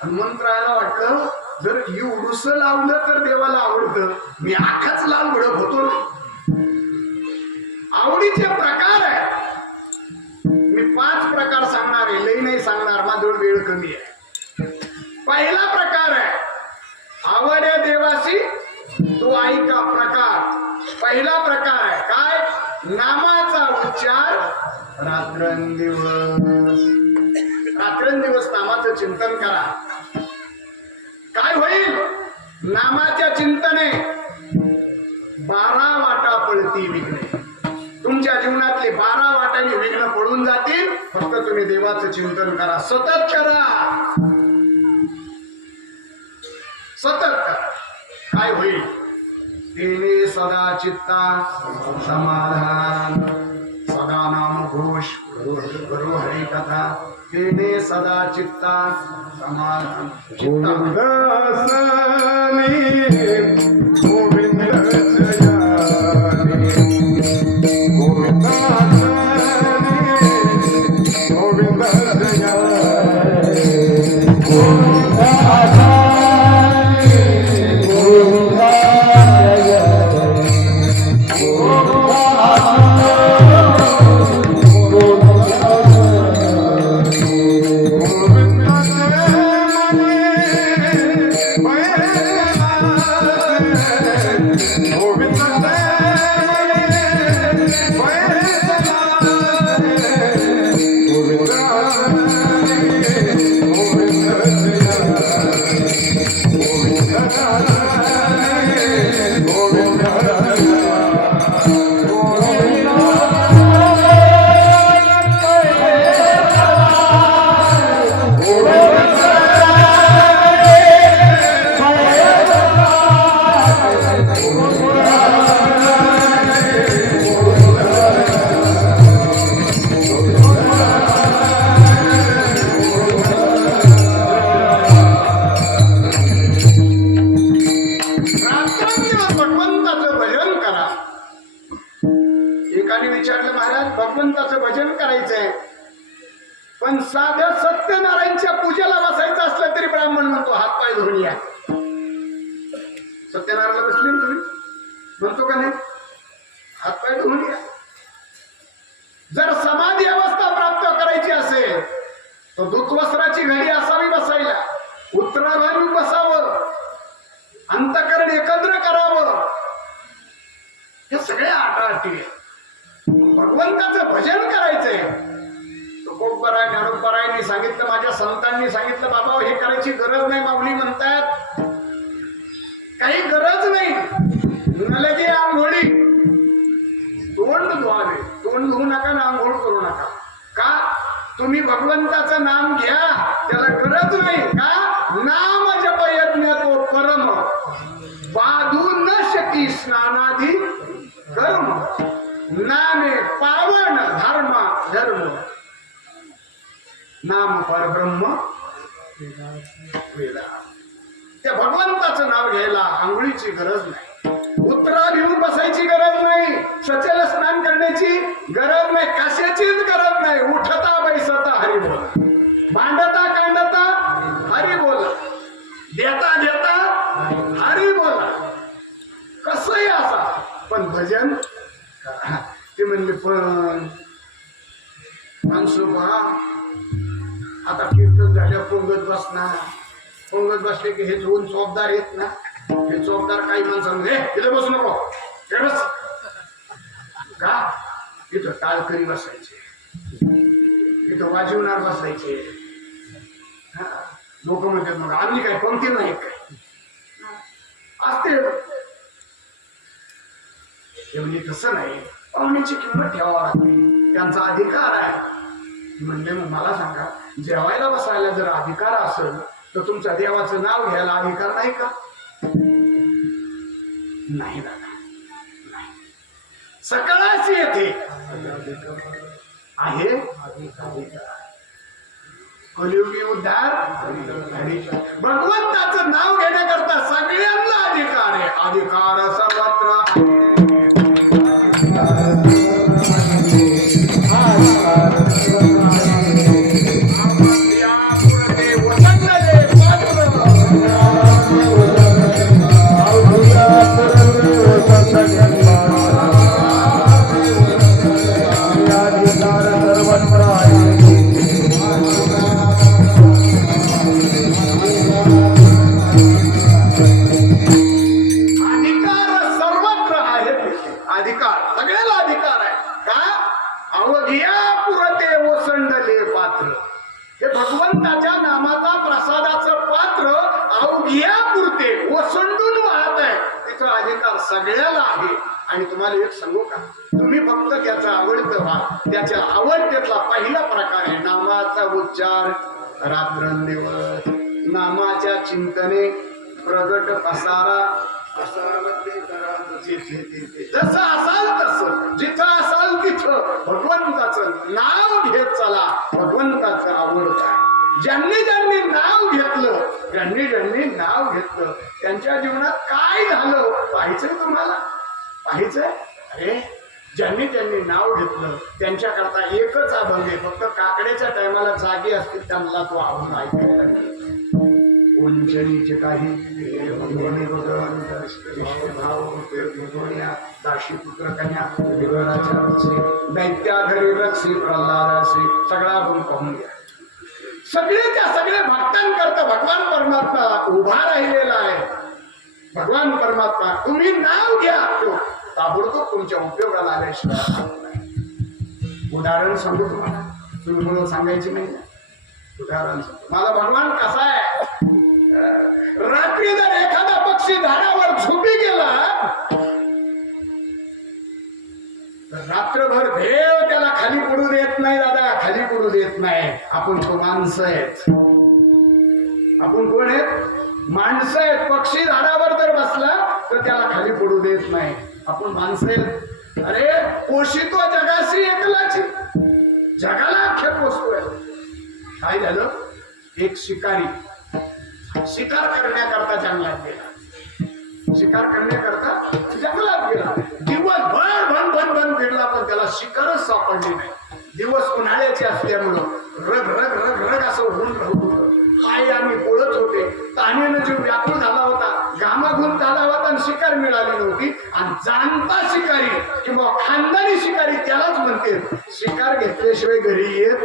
हनुमंतरायाला वाटलं जर एवढूस लावलं तर देवाला आवडतं, मी आखाच लाल भडक होतो ना. आवडीचे प्रकार आहे, मी 5 प्रकार सांगणार आहे, लई नाही सांगणार, माझ्याजवळ वेळ कमी आहे. पहिला प्रकार आहे आवड आहे देवाशी तो ऐका प्रकार. पहिला प्रकार आहे काय? नामाचा उच्चार रात्रंदिवस. रात्रंदिवस नामाचं चिंतन करा. काय होईल? नामाच्या चिंतने 12 वाटा पळती विघ्ने. तुमच्या जीवनातले 12 वाटांनी विघ्न पळून जातील. फक्त तुम्ही देवाचं चिंतन करा, सतत करा, सतत करा. काय होईल? तेने सदा चित्ता समाधान, सदा नाम घोष करो हरी कथा. तेने सदा चित्ता समाधान. गोविंद जयानी पण साध्या सत्यनारायणच्या पूजेला बसायचं असलं तरी ब्राह्मण म्हणतो हातपाय धुवून या. सत्यनारायणला बसले ना तुम्ही, म्हणतो का नाही हातपाय धुवून या. जर समाधी अवस्था प्राप्त करायची असेल तर धुतवस्त्राची घडी असावी बसायला, उत्तराभावी बसावं, अंतकरण एकत्र करावं. हे सगळ्या अटी आहे. भगवंताचं भजन करायचंय. तुकोबराय ज्ञानोबरायांनी सांगितलं, माझ्या संतांनी सांगितलं, बाबा हे करायची गरज नाही. माऊली म्हणतात काही गरज नाही. लगे आंघोळी, तोंड धुवावे, तोंड धुवू नका ना आंघोळ करू नका. का? तुम्ही भगवंताचं नाम घ्या, त्याला गरज नाही. का? नाम जप यज्ञ तो परम, बाधू न शकी स्नानाधी कर्म, नामे पावन धर्म, नाम परब्रह्म वेदा. त्या भगवंताचं नाव घ्यायला आंघोळीची गरज नाही, उत्तराभिमुख बसायची गरज नाही, सचल स्नान करण्याची गरज नाही, कशाचीच गरज नाही. उठता बैसता हरी बोल, भांडता कांडता हरी बोल, देता देता हरी बोल. कसंही असा पण भजन करा. ते म्हणले पण माणसं पहा आता कीर्तन झाल्या पोंगत बसणार, पोंगत बसले की हे दोन चौकदार येत ना, हे चौकदार काही माणसांमध्ये तिथे बसू नको, तिथे बस. का? इथं टाळकरी बसायचे, इथं वाजवणार बसायचे. लोक म्हणतात मग आम्ही काय पंक्ती नाही काय असते. एवढी तसं नाही, पाहुण्याची किंमत ठेवावी लागते, त्यांचा अधिकार आहे. म्हणले मग मला सांगा, जेवायला बसायला जर अधिकार असेल तर तुमच्या देवाचं नाव घ्यायला अधिकार नाही का? नाही दादा, नाही. सकाळच येते आहे कलियुगी उद्धार. भगवंताचं नाव घेण्याकरता सगळ्यांना अधिकार आहे. अधिकार सर्वत्र भगवंताच्या नामाचा प्रसादाचं पात्र अवघ्या पुरते ओसंडून वाहत आहे. त्याचा अधिकार सगळ्याला आहे. आणि तुम्हाला एक सांगू का, तुम्ही फक्त त्याचा आवडतं व्हा. त्याच्या आवडतेतला पहिला प्रकार आहे नामाचा उच्चार रात्रंदिवस, नामाच्या चिंतने प्रगट पसारा. जसं असाल तसं, जिथं असाल तिथं भगवंताचं नाव घेत चला. भगवंताचं आवडत आहे. ज्यांनी ज्यांनी नाव घेतलं, ज्यांनी नाव घेतलं त्यांच्या जीवनात काय झालं पाहायचंय तुम्हाला, पाहायचंय. अरे ज्यांनी नाव घेतलं त्यांच्याकरता एकच अभंग आहे, फक्त काकड्याच्या टायमाला जागे असतील त्यांना तो अभंग ऐकायला मिळेल. उंचनीचे काही दाशी पुत्र कन्या दैत्या घरी रक्षी प्रल्हादाशी सगळा आपण पाहून घ्या. सगळेच्या सगळे भक्तांकरता भगवान परमात्मा उभा राहिलेला आहे. भगवान परमात्मा तुम्ही नाव घ्या, तो ताबडतोब तुमच्या उपयोगाला आल्याशिवाय. उदाहरण सांगू तुम्हाला, तुम्ही म्हणून सांगायची नाही. उदाहरण सांगतो. माझा भगवान कसा आहे. रात्री जर एखादा पक्षी झाडावर झोपी गेला तर रात्रभर देव त्याला खाली पडू देत नाही. दादा खाली पडू देत नाही. आपण तो माणसं आहेत. आपण कोण आहेत? माणसं आहेत. पक्षी झाडावर जर बसला तर त्याला खाली पडू देत नाही. आपण माणसं आहेत. अरे पोषितो जगाशी एकलाची, जगाला अख्ख्या पोचतोय. काय झालं, एक शिकारी शिकार करण्याकरता जंगलात गेला. शिकार करण्याकरता जंगलात गेला. दिवसभर भन भन भन फिरला पण त्याला शिकारच सापडली नाही. दिवस उन्हाळ्याचे असल्यामुळं रग रग रग रग असं होऊन राहत होतं. पाय आम्ही पळत होते. ताणीनं जीव व्याकुळ झाला होता, घामाघूम झाला होता आणि शिकार मिळाली नव्हती. आणि जाणता शिकारी किंवा खानदानी शिकारी त्यालाच म्हणते शिकार घेतल्याशिवाय घरी येत.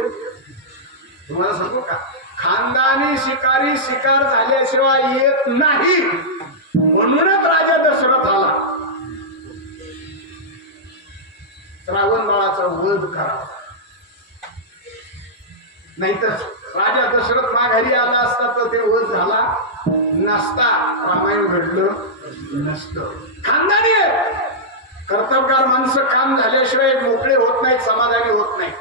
तुम्हाला सांगू का, खानदानी शिकारी शिकार झाल्याशिवाय येत नाही. म्हणूनच राजा दशरथ आला श्रावण बाळाचा वध करावा. नाहीतर राजा दशरथ माघारी आला असता तर ते वध झाला नसता, रामायण घडलं नसतं. खानदानी आहे, कर्तबगार माणसं काम झाल्याशिवाय मोकळे होत नाहीत, समाधानी होत नाही.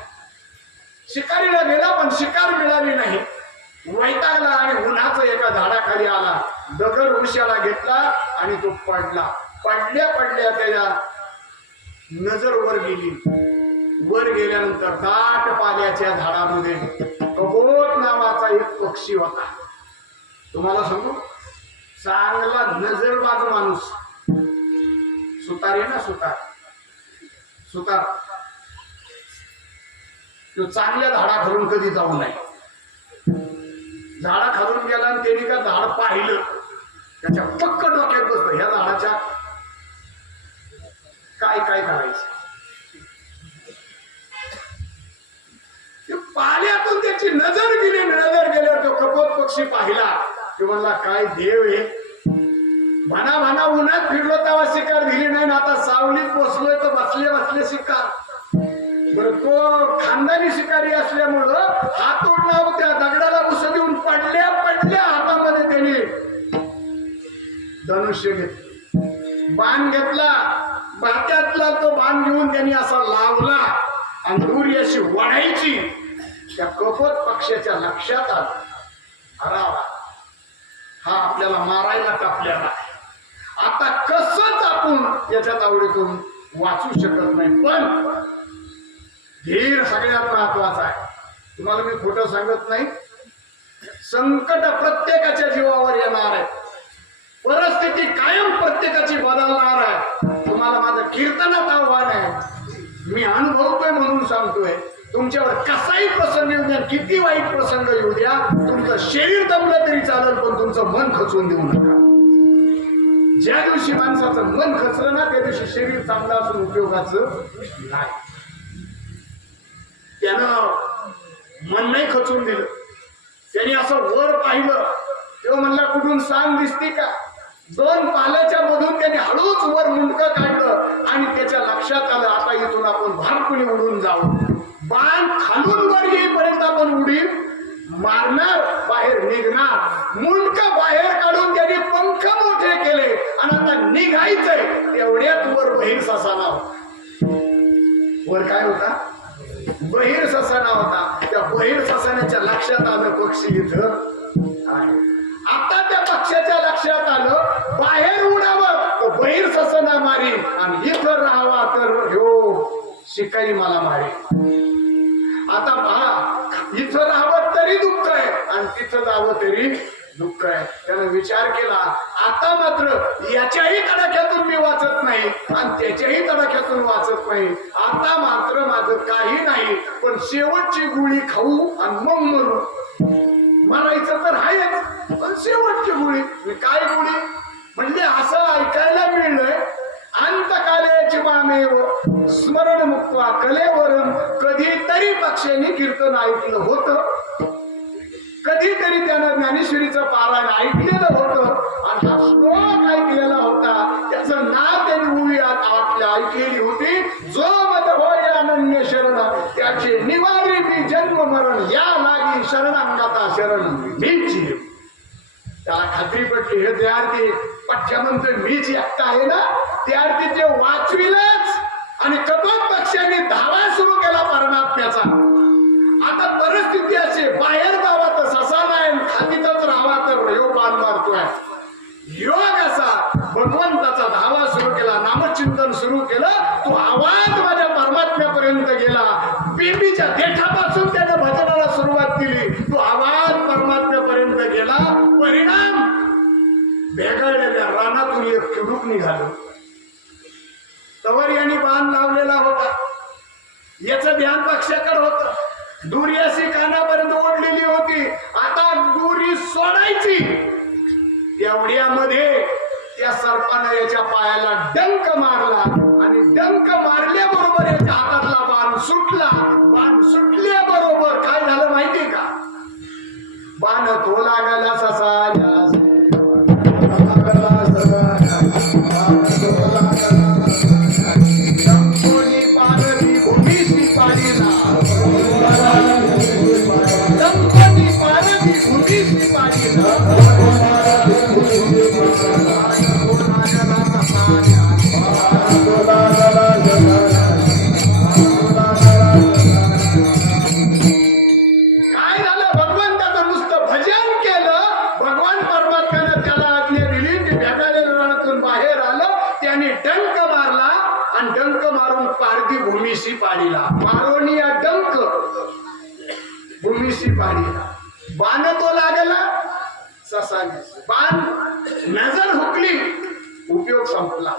शिकारीला गेला पण शिकार मिळाली नाही, वैतागला आणि उन्हाचं एका झाडाखाली आला, दगड उशाला घेतला आणि तो पडला. पडल्या पडल्या त्याच्या नजर वर गेली. वर गेल्यानंतर दाट पाल्याच्या झाडामध्ये कबोत नावाचा एक पक्षी होता. तुम्हाला सांगू, चांगला नजरबाज माणूस, सुतार आहे ना, सुतार सुतार तो चांगल्या झाडाखालून कधी जाऊ नये. झाडा खालून गेला आणि त्याने का झाड पाहिलं, त्याच्या पक्क डोक्यात बसलं ह्या झाडाच्या काय काय करायचं. पाल्यातून त्याची नजर गेली. नजर गेल्यावर तो कपोत पक्षी पाहिला की म्हणला काय देव आहे. म्हणा म्हणा उन्हात फिरलो तेव्हा शिकार दिली नाही, आता सावलीत बसलोय तर बसले बसले शिकार. बरं, तो खानदानी शिकारी असल्यामुळं हात ओढला, त्या दगडाला उस देऊन पडल्या पडल्या हातामध्ये त्याने धनुष्य घेतलं, बाण घेतला. भात्यातला तो बाण घेऊन त्यांनी असा लावला आणि दूर अशी वडायची. त्या कपोत पक्षाच्या लक्षात आलं, अरावा हा आपल्याला मारायला टाकलेला, आता कसंच आपण याच्यात आवडीतून वाचू शकत नाही. पण धीर सगळ्यात महत्वाचा आहे. तुम्हाला मी खोटं सांगत नाही, संकट प्रत्येकाच्या जीवावर येणार आहे, परिस्थिती कायम प्रत्येकाची बदलणार आहे. तुम्हाला माझं कीर्तनात आव्हान आहे, मी अनुभवतोय म्हणून सांगतोय. तुमच्यावर कसाही प्रसंग येऊ द्या, किती वाईट प्रसंग येऊ द्या, तुमचं शरीर दमलं तरी चालेल पण तुमचं मन खचवून देऊ नका. ज्या दिवशी माणसाचं मन खचलं ना त्या दिवशी शरीर चांगलं असून उपयोगाचं नाही. त्यानं मन नाही खचवून दिलं, त्याने असं वर पाहिलं तेव्हा म्हणला कुठून सांग दिसते का. दोन पाल्याच्या मधून त्याने हळूच वर मुंडकं काढलं आणि त्याच्या लक्षात आलं आता इथून आपण भारपुणे उडून जाऊ. बाण खालून वर येईपर्यंत आपण उडी मारणार, बाहेर निघणार. मुंडकं बाहेर काढून त्याने पंख मोठे केले आणि आता निघायचंय तेवढ्यात वर बहिर ससाना होता. वर काय होता? बहिर ससाना होता. त्या बहिर ससाण्याच्या लक्षात आलं पक्षी इथं आहे. आता त्या पक्षाच्या लक्षात आलं बाहेर उडावं तर बहिर ससाना मारी आणि इथं राहावा तर ह्यो शिकारी मला मारे. आता पहा, इथं राहावं तरी दुःख आहे आणि तिथं जावं तरी दुःख आहे. त्यानं विचार केला आता मात्र याच्याही तडाख्यातून मी वाचत नाही आणि त्याच्याही तडाख्यातून वाचत नाही. आता मात्र माझं काही नाही पण शेवटची गोळी खाऊ आणि मग मरू. मरायचं तर आहेच पण शेवटची गोळी. काय गोळी म्हणजे असं ऐकायला मिळलंय अंतकालेची मामेव स्मरण मुक्त्वा कलेवरम. कधीतरी पक्षांनी कीर्तन ऐकलं होतं, कधीतरी त्यानं ज्ञानेश्वरीचं पारायण ऐकलेलं होतं आणि हा श्लोक ऐकलेला होता. त्याचं नाव त्यांनी उभी आपल्या ऐकलेली होती. जो मत होय अनन्य शरण त्याचे निवारी मी जन्म मरण या लागी शरणांगाता शरण मीची. त्याला खात्री पटली हे त्या आरती पठ्यानंतर मीच एकटा आहे ना. त्या आरती ते वाचविलच आणि कपट पक्षाने धावा सुरू केला परमात्म्याचा. आता परिस्थिती असे बाहेर जावा तर ससा नाही, खालीतच राहावा तर योग बाण मारतोय. योग असा भगवंताचा धावा सुरू केला, नामचिंतन सुरू केलं. तो आवाज माझ्या परमात्म्यापर्यंत गेला. बेबीच्या देठापासून त्यानं भजनाला सुरुवात केली. तो आवाज परमात्म्यापर्यंत गेला. परिणाम भेगाळलेल्या रानातून एक चुडूक निघालं. तवर यांनी बाण लावलेला होता. याचं ध्यान पक्षाकडे होतं. दुरी अशी कानापर्यंत ओढलेली होती, आता दुरी सोडायची एवढ्यामध्ये त्या सर्पानं याच्या पायाला डंक मारला आणि डंक मारल्याबरोबर याच्या हातातला बाण सुटला. बाण सुटल्याबरोबर काय झालं माहितीये का? बाण तो लागला ससा कोणी पारधी भूमीशी पाडीला, कोणी पारधी भूमीशी पाडीला. काय झालं? भगवंताचं नुसतं भजन केलं. भगवान परमात्म्यानं त्याला आज्ञा दिली की भेगालेल्या रणातून बाहेर आलं. त्याने डंक मारला आणि डंक मारून पारधी भूमीशी पाडीला. मारोनी या डंक भूमीशी पाडीला. बाण तो लागला ससाने. बाण नजर हुकली, उपयोग संपला.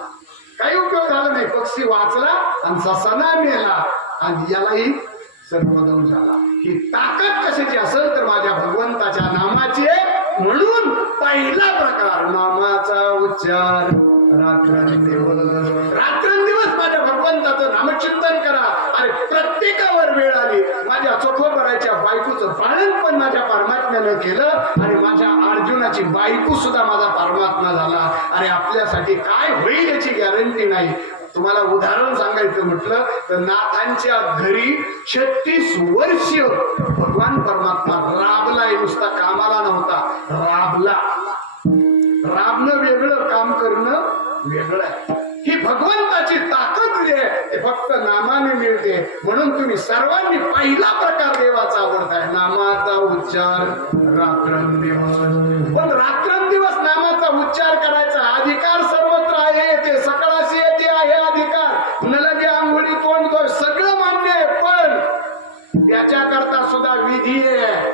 काही उपयोग झाला नाही. पक्षी वाचला आणि ससाना मेला आणि यालाही सर्वदौन झाला. ही ताकद कशाची असेल तर माझ्या भगवंताच्या नामाची आहे. म्हणून पहिला प्रकार नामाचा उच्चार रात्रंदिवस. रात्रंदिवस माझ्या भगवंताचं नामचिंतन करा. अरे प्रत्येकावर वेळ आली. माझ्या चोखोबराच्या बायकोचं पालन पण माझ्या परमात्म्यानं केलं आणि माझ्या अर्जुनाची बायको सुद्धा माझा परमात्मा झाला. अरे आपल्यासाठी काय होईल याची गॅरंटी नाही. तुम्हाला उदाहरण सांगायचं म्हटलं तर नाथांच्या घरी 36 वर्ष भगवान परमात्मा राबलाय. नुसता कामाला नव्हता, राबला. राबणं वेगळं, काम करणं वेगळं आहे. ही भगवंताची ताकद जी आहे ते फक्त नामाने मिळते. म्हणून तुम्ही सर्वांनी पहिला प्रकार देवाचा आवडताय, नामाचा उच्चार रात्रंदिवस. पण रात्रंदिवस नामाचा उच्चार करायचा अधिकार सर्वत्र आहे. ते सकळाशी येते आहे अधिकार. नलगे आंघोळी तोंड तो सगळं मान्य आहे. पण त्याच्याकरता सुद्धा विधी आहे.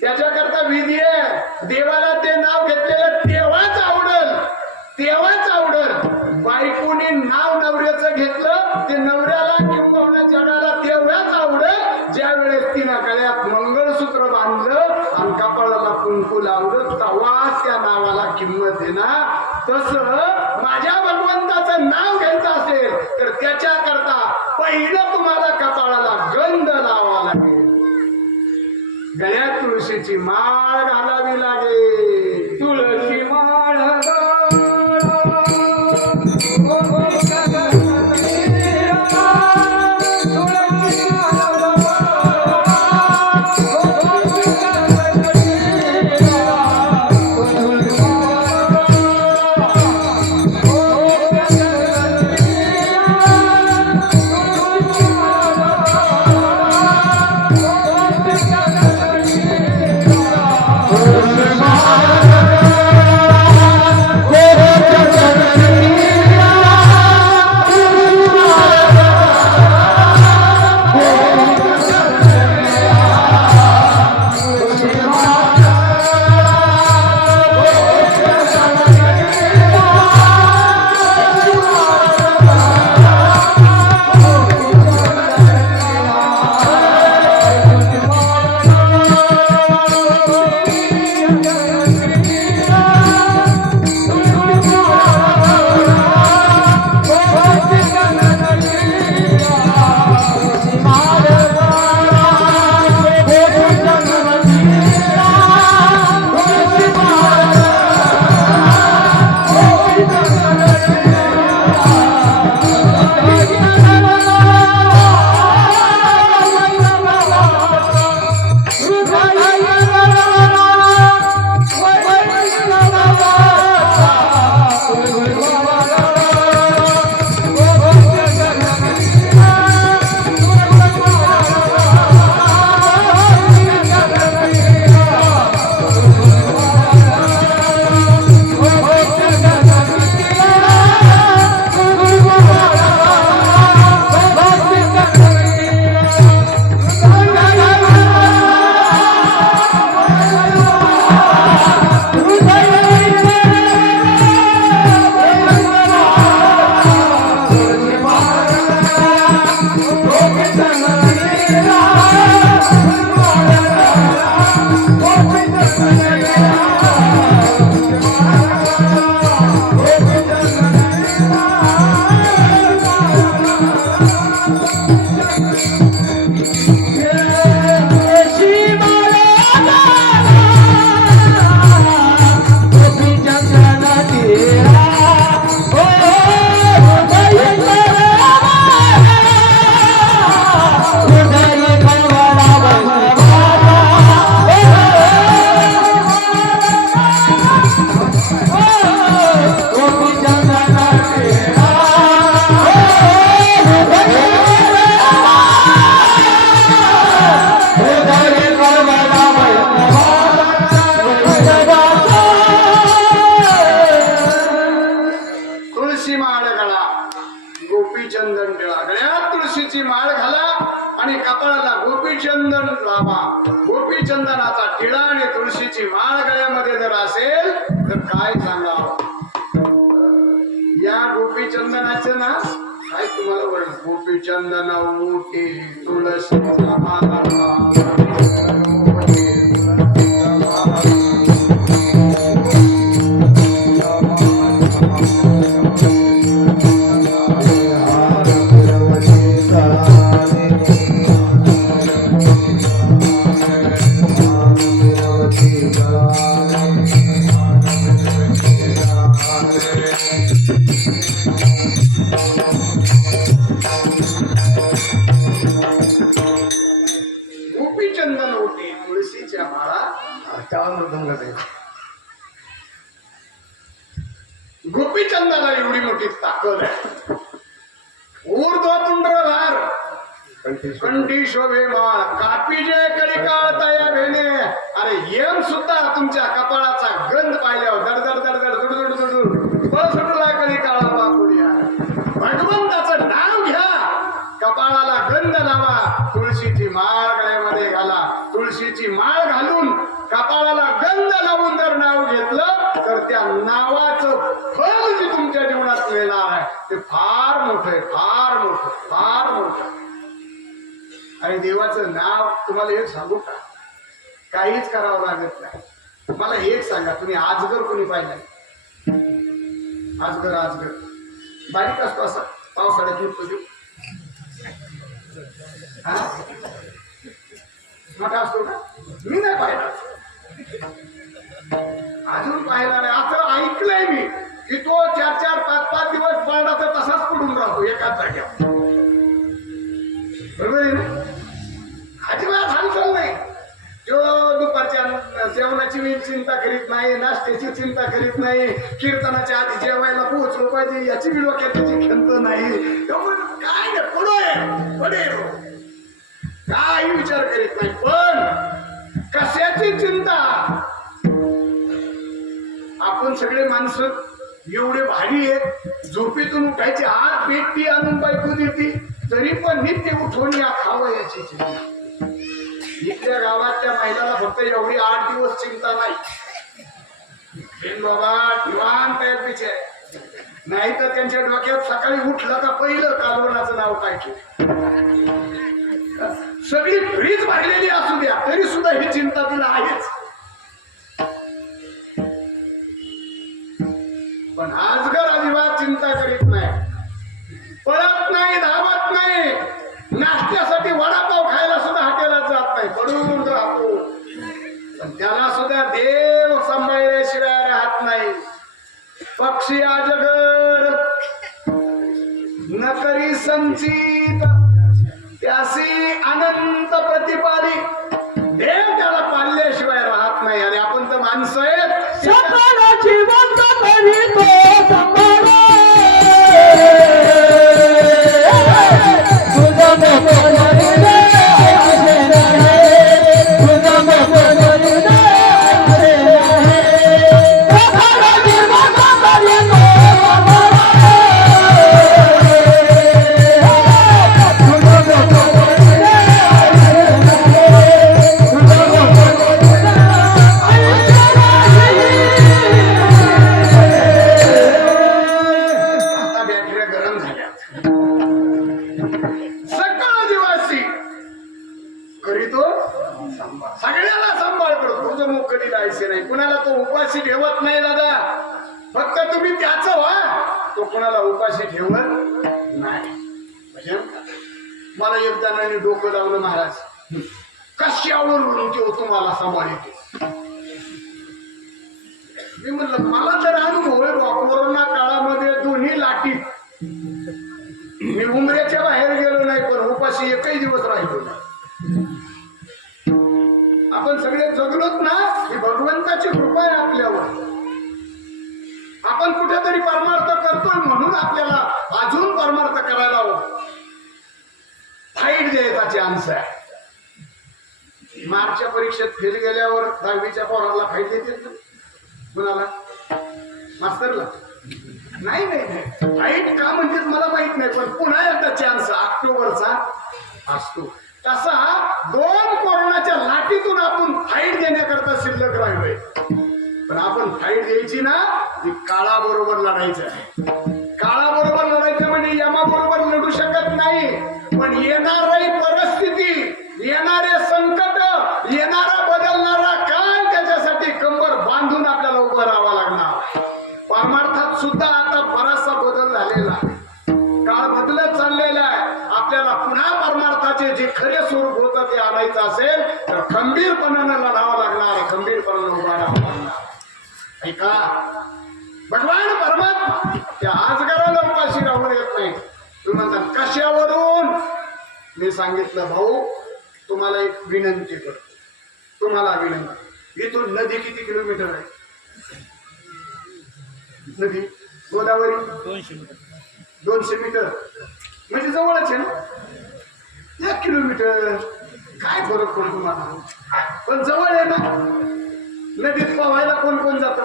त्याच्याकरता विधी आहे. देवाला ते नाव घेतलेलं तेव्हाच आवडल, तेव्हाच आवडल. बायकोने नाव नवऱ्याचं घेतलं ते नवऱ्याला किंवा जगाला तेव्हाच आवडल ज्या वेळेस तिनं गळ्यात मंगळसूत्र बांधलं आणि कपाळाला कुंकू लावलं तेव्हाच त्या नावाला किंमत आहे ना. तसं माझ्या भगवंताचं नाव घ्यायचं असेल तर त्याच्याकरता पहिलं तुम्हाला कपाळाला गंध लावा लागेल. गळ्यात तुळशीची माळ घालावी लागेल. तुळशी माळ Oh गोपीचंदन टिळा, गळ्यात तुळशीची माळ घाला आणि कपाळाला गोपीचंदन लावा. गोपीचंदनाचा टिळा आणि तुळशीची माळ गळ्यामध्ये जर असेल तर काय सांगावं. या गोपीचंदनाचं ना काय तुम्हाला वर्णन. गोपीचंदन उठी तुळशीचा माला गोपीचंदन ओटी तुळशीच्या माळा त्यावर मृदंग जाईल. गोपीचंदाला एवढी मोठी ताकद आहे. ऊर्ध्वपुंड्रधार कंठी शोभे माळ कापीजे कळी काळताया भेने. अरे यम सुद्धा तुमच्या कपाळाचा गंध पाहिल्यावर दडदड दडदड दुडदुड दुडून सुटला कळी काळा बापुड्या. भगवंताचं नाव घ्या, कपाळाला गंध लावा, तुळशीची माळ गळ्यामध्ये घाला. तुळशीची माळ घालून कपाळाला गंध लावून जर नाव घेतलं तर त्या नावाचं फळ जे तुमच्या जीवनात मिळणार आहे ते फार मोठं आहे, फार मोठं, फार मोठं. आणि देवाचं नाव तुम्हाला एक सांगू का, काहीच करावं लागत नाही. मला एक सांगा, तुम्ही आजगर कोणी पाहिलं? आजगर, आजगर बारीक असतो असा पावसाळ्यात उठतो देऊ, मोठा असतो का? मी नाही पाहिला, अजून पाहिला नाही. असं ऐकलंय मी की तो 4-4, 5-5 दिवस पडला तर तसाच पडून राहतो एकाच जाग्यावर. बरोबर आहे ना? अजिबात हालचाल नाही. जो दुपारच्या जेवणाची मी चिंता करीत नाही, नाश्त्याची चिंता करीत नाही, कीर्तनाच्या आधी जेवायला पोहोचलो पाहिजे याची मी डोक्यात त्याची खंत नाही. काय पडे काही विचार करीत नाही. पण कशाची चिंता? आपण सगळे माणसं एवढे भारी आहेत, झोपेतून उठायची हात पेटती आणून बायको देती तरी पण नित्य उठवून या खावं याची चिंता. इथल्या गावातल्या महिलाला फक्त एवढी 8 दिवस चिंता नाही. बाबा निवांत आहेत बिचारे, नाही तर त्यांच्या डोक्यात सकाळी उठलं का पहिलं कालवणाचं नाव काय केलं. सगळी फ्रीज भरलेली असू द्या तरी सुद्धा ही चिंता तिला आहेच. पण आजगर अजिबात चिंता करीत नाही, पळत नाही, धावत नाही, नाश्त्यासाठी वडापाव खायला सुद्धा हॉटेलात जात नाही, पडून राहतो. पण त्याला सुद्धा देव सांभाळल्याशिवाय राहत नाही. पक्षी अजगर न करी संचित त्यासी अनंत प्रतिपाली. देव त्याला पाळल्याशिवाय राहत नाही. आणि आपण तर माणसं आहेत, जिवंत करीतो संभाळे तुझा मोकळीने असे रहे, तुझा मोकळीने असे रहे. सकाळ जिवंत करीतो सगळ्याला सांभाळ करतो. तुझं मुख कधी जायचे नाही, कुणाला तो उपाशी ठेवत नाही. दादा फक्त तुम्ही त्याचं व्हा, तो कुणाला उपाशी ठेवत नाही. म्हणजे मला एक जणांनी डोकं लावलं, महाराज कशावरून तो तुम्हाला सांभाळतो. मी म्हणलं मला तर अनुभव आहे. कोरोना काळामध्ये दोन्ही लाटीत मी उमऱ्याच्या बाहेर गेलो नाही, पण उपाशी एकही दिवस राहिलो नाही. आपण सगळे जगलोत ना, ही भगवंताची कृपा आहे आपल्यावर. आपण कुठेतरी परमार्थ करतोय म्हणून आपल्याला अजून परमार्थ करायला हवं. फाईट द्यायचा चान्स आहे. मार्चच्या परीक्षेत फेल गेल्यावर 10वीच्या पोराला फाईट देते. कुणाला? मास्तरला. नाही नाही नाही फाईट का म्हणतेच मला माहित नाही, पण पुन्हा एकदा चान्स ऑक्टोबरचा असतो. तसा 2 कोरोनाच्या लाटीतून आपण फाईट देण्याकरता शिल्लक राहिलोय. पण आपण फाईट द्यायची ना, ती काळाबरोबर लढायचं आहे. काळाबरोबर लढायचं म्हणजे यमाबरोबर लढू शकत नाही, पण येणारी परिस्थिती, येणारे संकट, येणारा बदलणारा काळ, त्याच्यासाठी कंबर बांधून आपल्याला उभं राहावं लागणार. परमार्थात सुद्धा आता बराचसा बदल झालेला आहे. काळ बदलत चाललेला आहे. आपल्याला पुन्हा परमार्थाचे जे खरे स्वरूप होतं ते आणायचं असेल तर खंबीरपणानं लढावं लागणार, खंबीरपणानं उभा राहावं लागणार. ऐका, भगवान परमात्मा त्या आजगराला उपाशी राहू देत नाही. तुम्ही म्हणतात कशावरून? मी सांगितलं भाऊ, तुम्हाला एक विनंती करतो, तुम्हाला विनंती. इथून नदी किती किलोमीटर आहे? नदी गोदावरी 200 मीटर म्हणजे जवळच आहे ना. 1 किलोमीटर काय फरक पडतो तुम्हाला? पण जवळ आहे ना. नदीत पोहायला कोण कोण जात?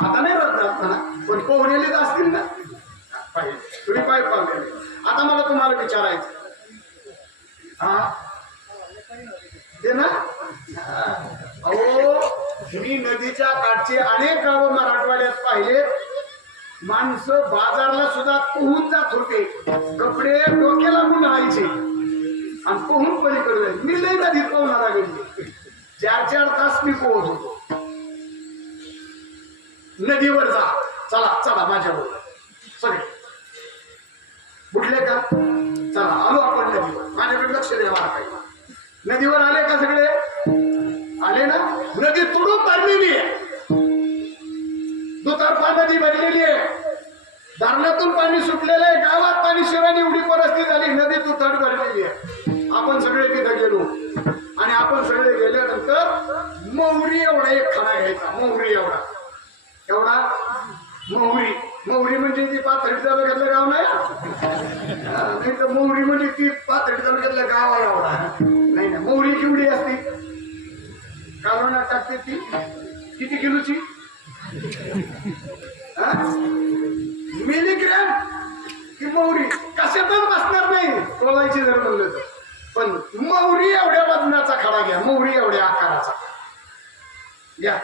आता नाही जात म्हणा, पण पोहलेलेच असतील ना. तुम्ही पाय पावलेले. आता मला तुम्हाला विचारायचं, हा दे ना. अहो, मी नदीच्या काठचे अनेक गावं मराठवाड्यात पाहिले. माणसं बाजारला सुद्धा पोहून जात होते, कपडे डोक्याला गुंडाळायचे आणि पोहून पलीकडे जायचे. मी लई नदीत पोहणारा गेले. 4-4 तास मी पोहत होतो. नदीवर जा, चला चला माझ्याबरोबर सगळे. उठले का? चला आलो आपण नदीवर. माझ्याकडे लक्ष द्यावा काही. नदीवर आले का सगळे? आले ना. नदी तुडून भरलेली आहे. दुतर्फा नदी भरलेली आहे. धरणातून पाणी सुटलेलं आहे. गावात पाणी शिरायची एवढी परिस्थिती झाली. नदी तुथट भरलेली आहे. आपण सगळे तिथे गेलो आणि आपण सगळे गेल्यानंतर मोहरी एवढा एक खडा घ्यायचा. मोहरी एवढा एवढा मोहरी. मोहरी म्हणजे ती पाथर्डी तालुक्यातलं गाव नाही तर मोहरी म्हणजे ती पाथर्डी तालुक्यातलं गाव आहे एवढा नाही ना. मोहरी केवढी असते? कालवणात टाकते ती किती किलोची? मिलीग्रॅम की मोहरी कशातच बसणार नाही तोलायची जर म्हणलं तर. पण मोहरी एवढ्या वजनाचा खडा घ्या. मोहरी एवढ्या आकाराचा घ्या.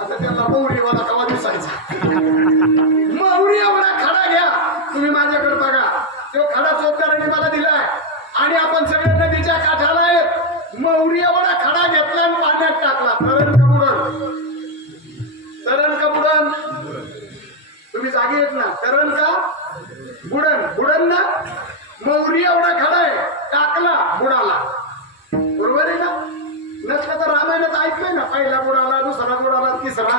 आता त्याला मोहरी वाला कवा दिसायचा. मोहरी एवढा खडा घ्या. तुम्ही माझ्याकडे बघा. तो खडा चोपदाराने मला दिलाय आणि आपण सगळे नदीच्या काठाला आहेत. मोहरी एवढा खडा घेतला आणि पाण्यात टाकला. तरण का बुडण? तरण का बुडण? तुम्ही जागे येत ना. तरण का बुडण? बुडण ना. मोहरी एवढा खडा आहे, टाकला बुडाला. बरोबर आहे ना? नसलं तर रामायणात ऐकलंय ना, पहिला बुडाला, दुसरा बुडाला, तिसरा.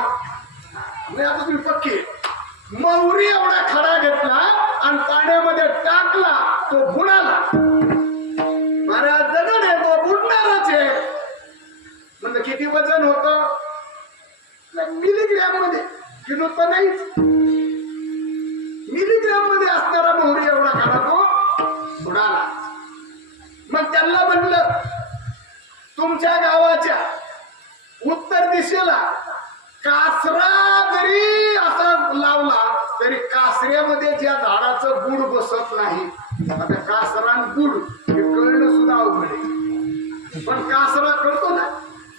नाही आता तुम्ही पक्की. मोहरी एवढा खडा घेतला आणि पाण्यामध्ये टाकला, तो बुडाला. महाराज जगड आहे, तो बुडणारच आहे. म्हणजे किती वजन होतं? मिलीग्रॅम मध्ये. किलो पण नाहीच. मिलीग्रॅम मध्ये असणारा मोहरी एवढा खडा तो बुडाला. मग त्यांना म्हटलं, तुमच्या गावाच्या उत्तर दिशेला कासरा जरी असा लावला तरी कासऱ्यामध्ये ज्या झाडाचं बुड बसत नाही. आता कासरा बुड हे कळणं सुद्धा अवघड आहे. पण कासरा कळतो ना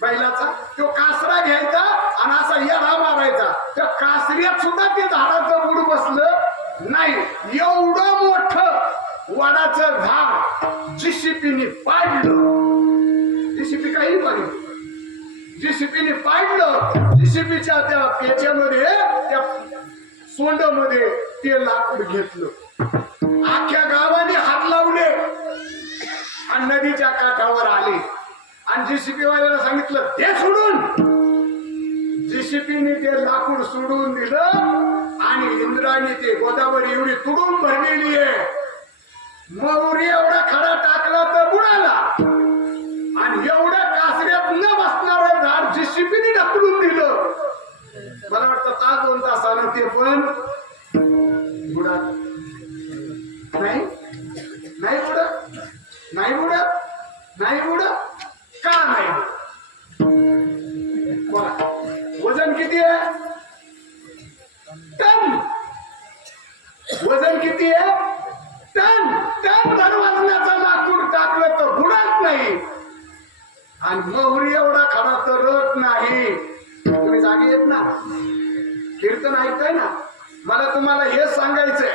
बैलाचा. तो कासरा घ्यायचा आणि असा येडा मारायचा. त्या कासऱ्यात सुद्धा ते झाडाचं बुड बसलं नाही. एवढं मोठं वडाचं झाड जीसीपीने पाडलं. जीसीपी काही पाहिजे. जीसीपीने पाडलं. जीसीपीच्या त्या पेच्यामध्ये, त्या सोंडमध्ये ते लाकूड घेतलं. अख्ख्या गावाने हात लावले आणि नदीच्या काठावर आले आणि जीसीपी वाल्याला सांगितलं ते सोडून. जीसीपीने ते लाकूड सोडून दिलं आणि इंद्राने ते गोदावरी एवढी तुडून भरलेली आहे. मोहरी एवढा खडा टाकला तर बुडाला आणि एवढ्या कासऱ्यात न बसणारं झाड जीसीपीने ढकलून दिलं. मला वाटतं तास 2 तासानं ते पण बुडाल. नाही नाही बुडत. नाही बुडत. नाही बुडत. का नाही? किती आहे? टन. वजन किती आहे? टन. टन भर वजनाचा लाकूड टाकलं तर बुडत नाही, आणि मोहरी एवढा खडा तरत नाही. तुम्ही जागे येत ना, कीर्तन ऐकताय ना, मला तुम्हाला हेच सांगायचंय,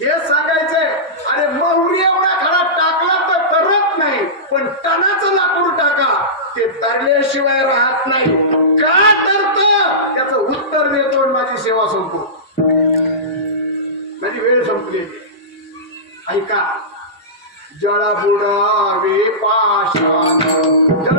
हेच सांगायचंय. अरे मोहरी एवढा खडा टाकला तर तरत नाही, पण टनाचं लाकूड टाका, ते तरल्याशिवाय राहत नाही. का तरत त्याचं उत्तर देतो आणि माझी सेवा संपतो. माझी वेळ संपली. ऐका. जळ बुडावे पाषाण, जळ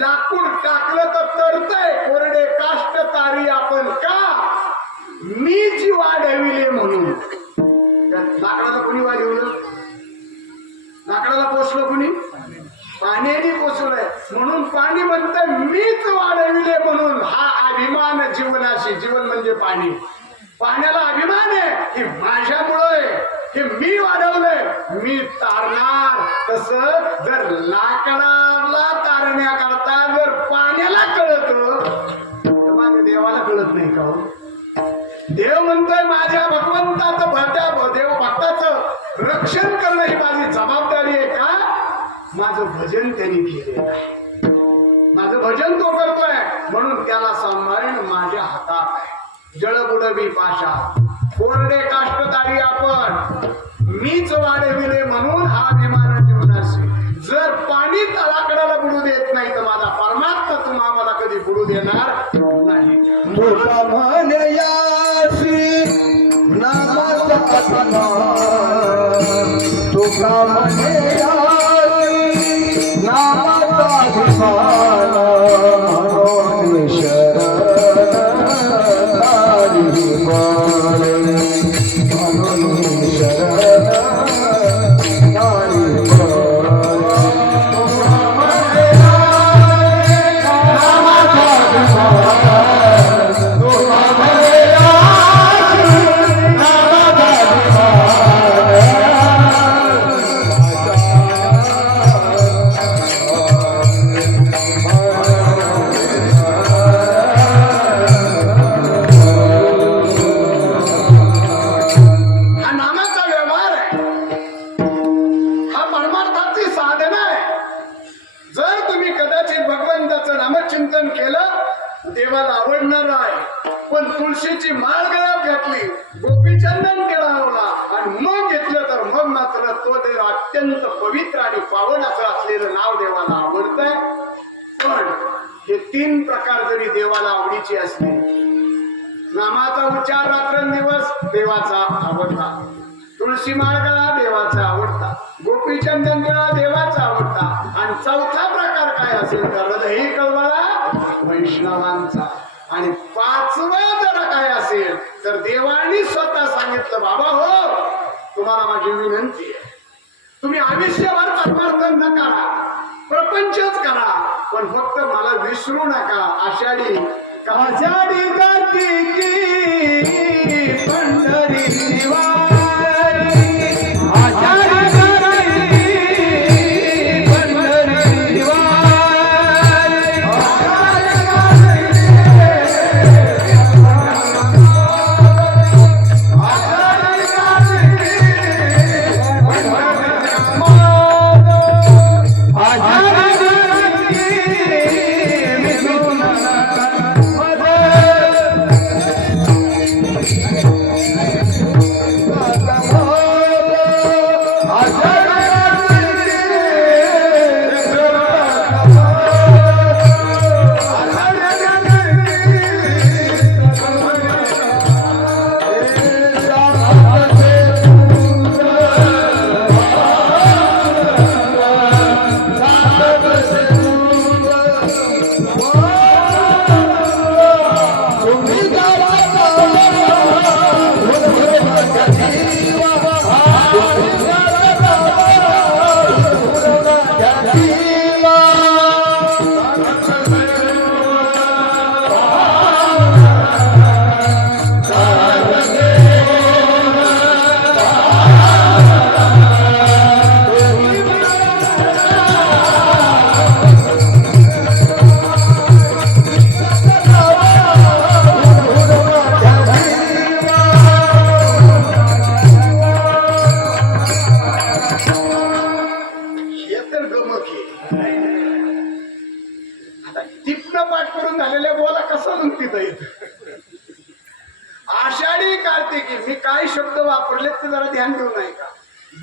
लाकूड टाकलं तर तरतय, कोरडे काष्ट तारी आपण का? मी जी वाढविले म्हणून. लाकडाला कोणी वाढवलं? लाकडाला पोचलं कोणी? पाण्याने पोचलंय म्हणून पाणी म्हणतंय मीच वाढविले म्हणून. हा अभिमान जीवनाशी. जीवन म्हणजे पाणी. पाण्याला अभिमान आहे की माझ्यामुळे, हे मी वाढवलंय, मी तारणार. तसं जर लाकडाला तारण्याकरता जर पाण्याला कळत तर माझ्या देवाला कळत नाही का? देव म्हणतोय माझ्या भगवंताचं, देव भक्ताचं रक्षण करणं ही माझी जबाबदारी आहे का? माझं भजन त्यांनी केले, माझं भजन तो करतोय म्हणून त्याला सांभाळणं माझ्या हातात आहे. जळ बुडवी पाशा, कोरडे काष्टतारी आपण, मीच वाढविले म्हणून हा अभिमान जीवनाशी. जर पाणी तळाकडाला बुडू देत नाही तर माझा परमात्मा तुम्हा मला कधी बुडू देणार नाही. तुका म्हणे यासी नामाचा असना, तुका म्हणे यासी नामाचा अभिमान, म्हणून शरण तारी मारे, म्हणून शरण तारी मारे. तुका म्हणे यासी नामाचा अभिमान, तुका म्हणे यासी नामाचा हा नामाचा व्यवहार आहे, हा परमार्थाची साधना आहे. जर तुम्ही कदाचित भगवंताचं नामचिंतन केलं देवाला आवडणार आहे, पण तुळशीची माळ गळ्यात घातली, गोपीचंदन केळावला आणि मग घेतलं तर मग मात्र तो देव अत्यंत पवित्र आणि पावन असं असलेलं नाव देवाला आवडतंय. पण हे तीन प्रकार जरी देवाला आवडीचे असले, नामाचा उच्चार रात्रंदिवस देवाचा आवडता, तुळशी माळगळा देवाचा आवडता, गोपीचंदन गळा देवाचा आवडता, आणि चौथा प्रकार काय असेल तर हृदयी कळवळा वैष्णवांचा, आणि पाचवा जर काय असेल तर देवानी स्वतः सांगितलं, बाबा हो, तुम्हाला माझी विनंती आहे, तुम्ही आयुष्यभर परमार्थ न करा, प्रपंचच करा, पण फक्त मला विसरू नका. आषाढी आषाढी कार्तिकी पंढरी वारी, आषाढी कार्तिकी पंढरी वारी, आषाढी कार्तिकी मी काय शब्द वापरले ते जरा ध्यान देऊ नाही का.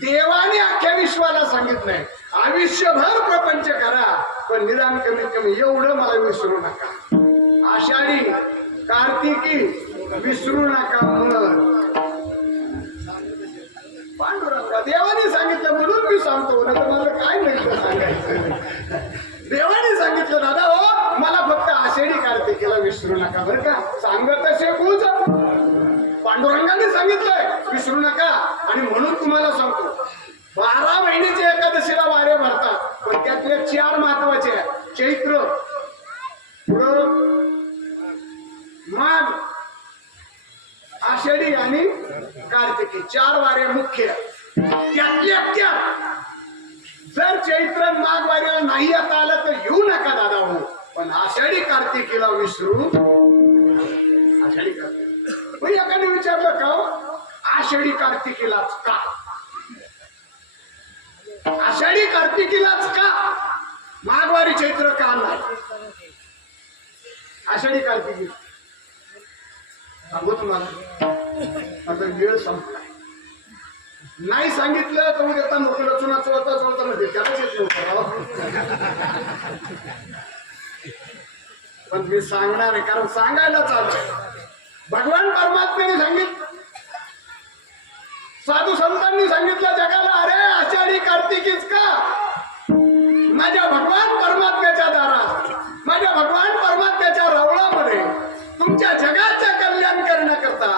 देवाने अख्ख्या विश्वाला सांगितलंय आयुष्यभर प्रपंच करा, पण निदान कमीत कमी एवढं मला विसरू नका. आषाढी कार्तिकी विसरू नका म्हणून पांडुरंगा देवाने सांगितलं म्हणून मी सांगतो, नाही तर मला काय नाही सांगायचं. देवाने सांगितलं दादा हो मला फक्त आषाढी कार्तिकीला विसरू नका बरं का. सांगत असे पूज पांडुरंगाने सांगितलंय विसरू नका. आणि म्हणून तुम्हाला सांगतो 12 महिन्याचे एकादशीला वारे भरतात, पण त्यातले 4 महत्वाचे आहेत. चैत्र, माघ, आषाढी आणि कार्तिकी 4 वारे मुख्य. त्यातल्या त्यात जर चैत्र माघ वारीला नाही येता आलं तर येऊ नका दादा हो, पण आषाढी कार्तिकीला विसरू. आषाढी कार्तिकी मग एकाने विचारलं का आषाढी कार्तिकीलाच का, आषाढी कार्तिकीलाच का, माघवारी चैत्र का नाही. आषाढी कार्तिकी सांगू तुम्हाला, आता वेळ संपला. नाही सांगितलं तर उद्या मोकळं चुना चोळता चोळता मध्ये त्यालाच येत नव्हतं. पण मी सांगणार आहे कारण सांगायला चालू. भगवान परमात्म्याने सांगितलं, साधू संतांनी सांगितलं जगाला, अरे आषाढी कार्तिकीच का. माझ्या भगवान परमात्म्याच्या दारात, माझ्या भगवान परमात्म्याच्या रवळामध्ये तुमच्या जगाचं कल्याण करण्याकरता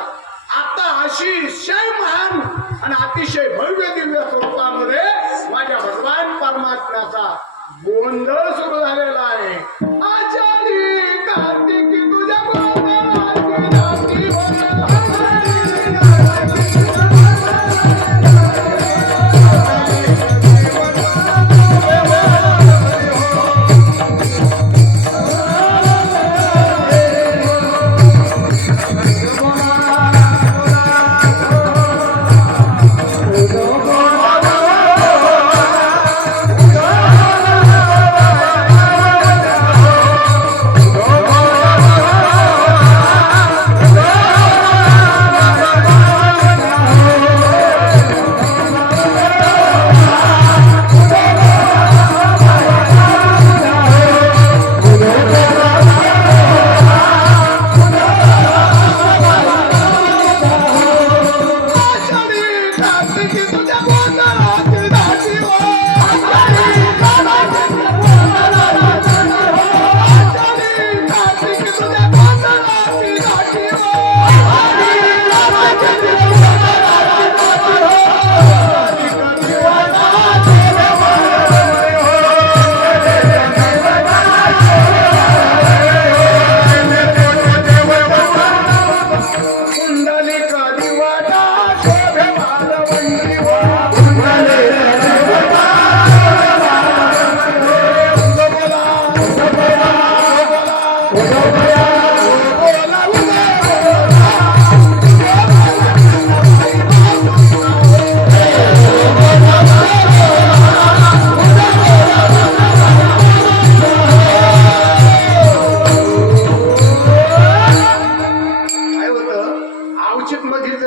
आता अतिशय महान आणि अतिशय भव्य दिव्य स्वरूपामध्ये माझ्या भगवान परमात्म्याचा गोंधळ सुरू झालेला आहे. आषाढी कार्तिकी तुझ्या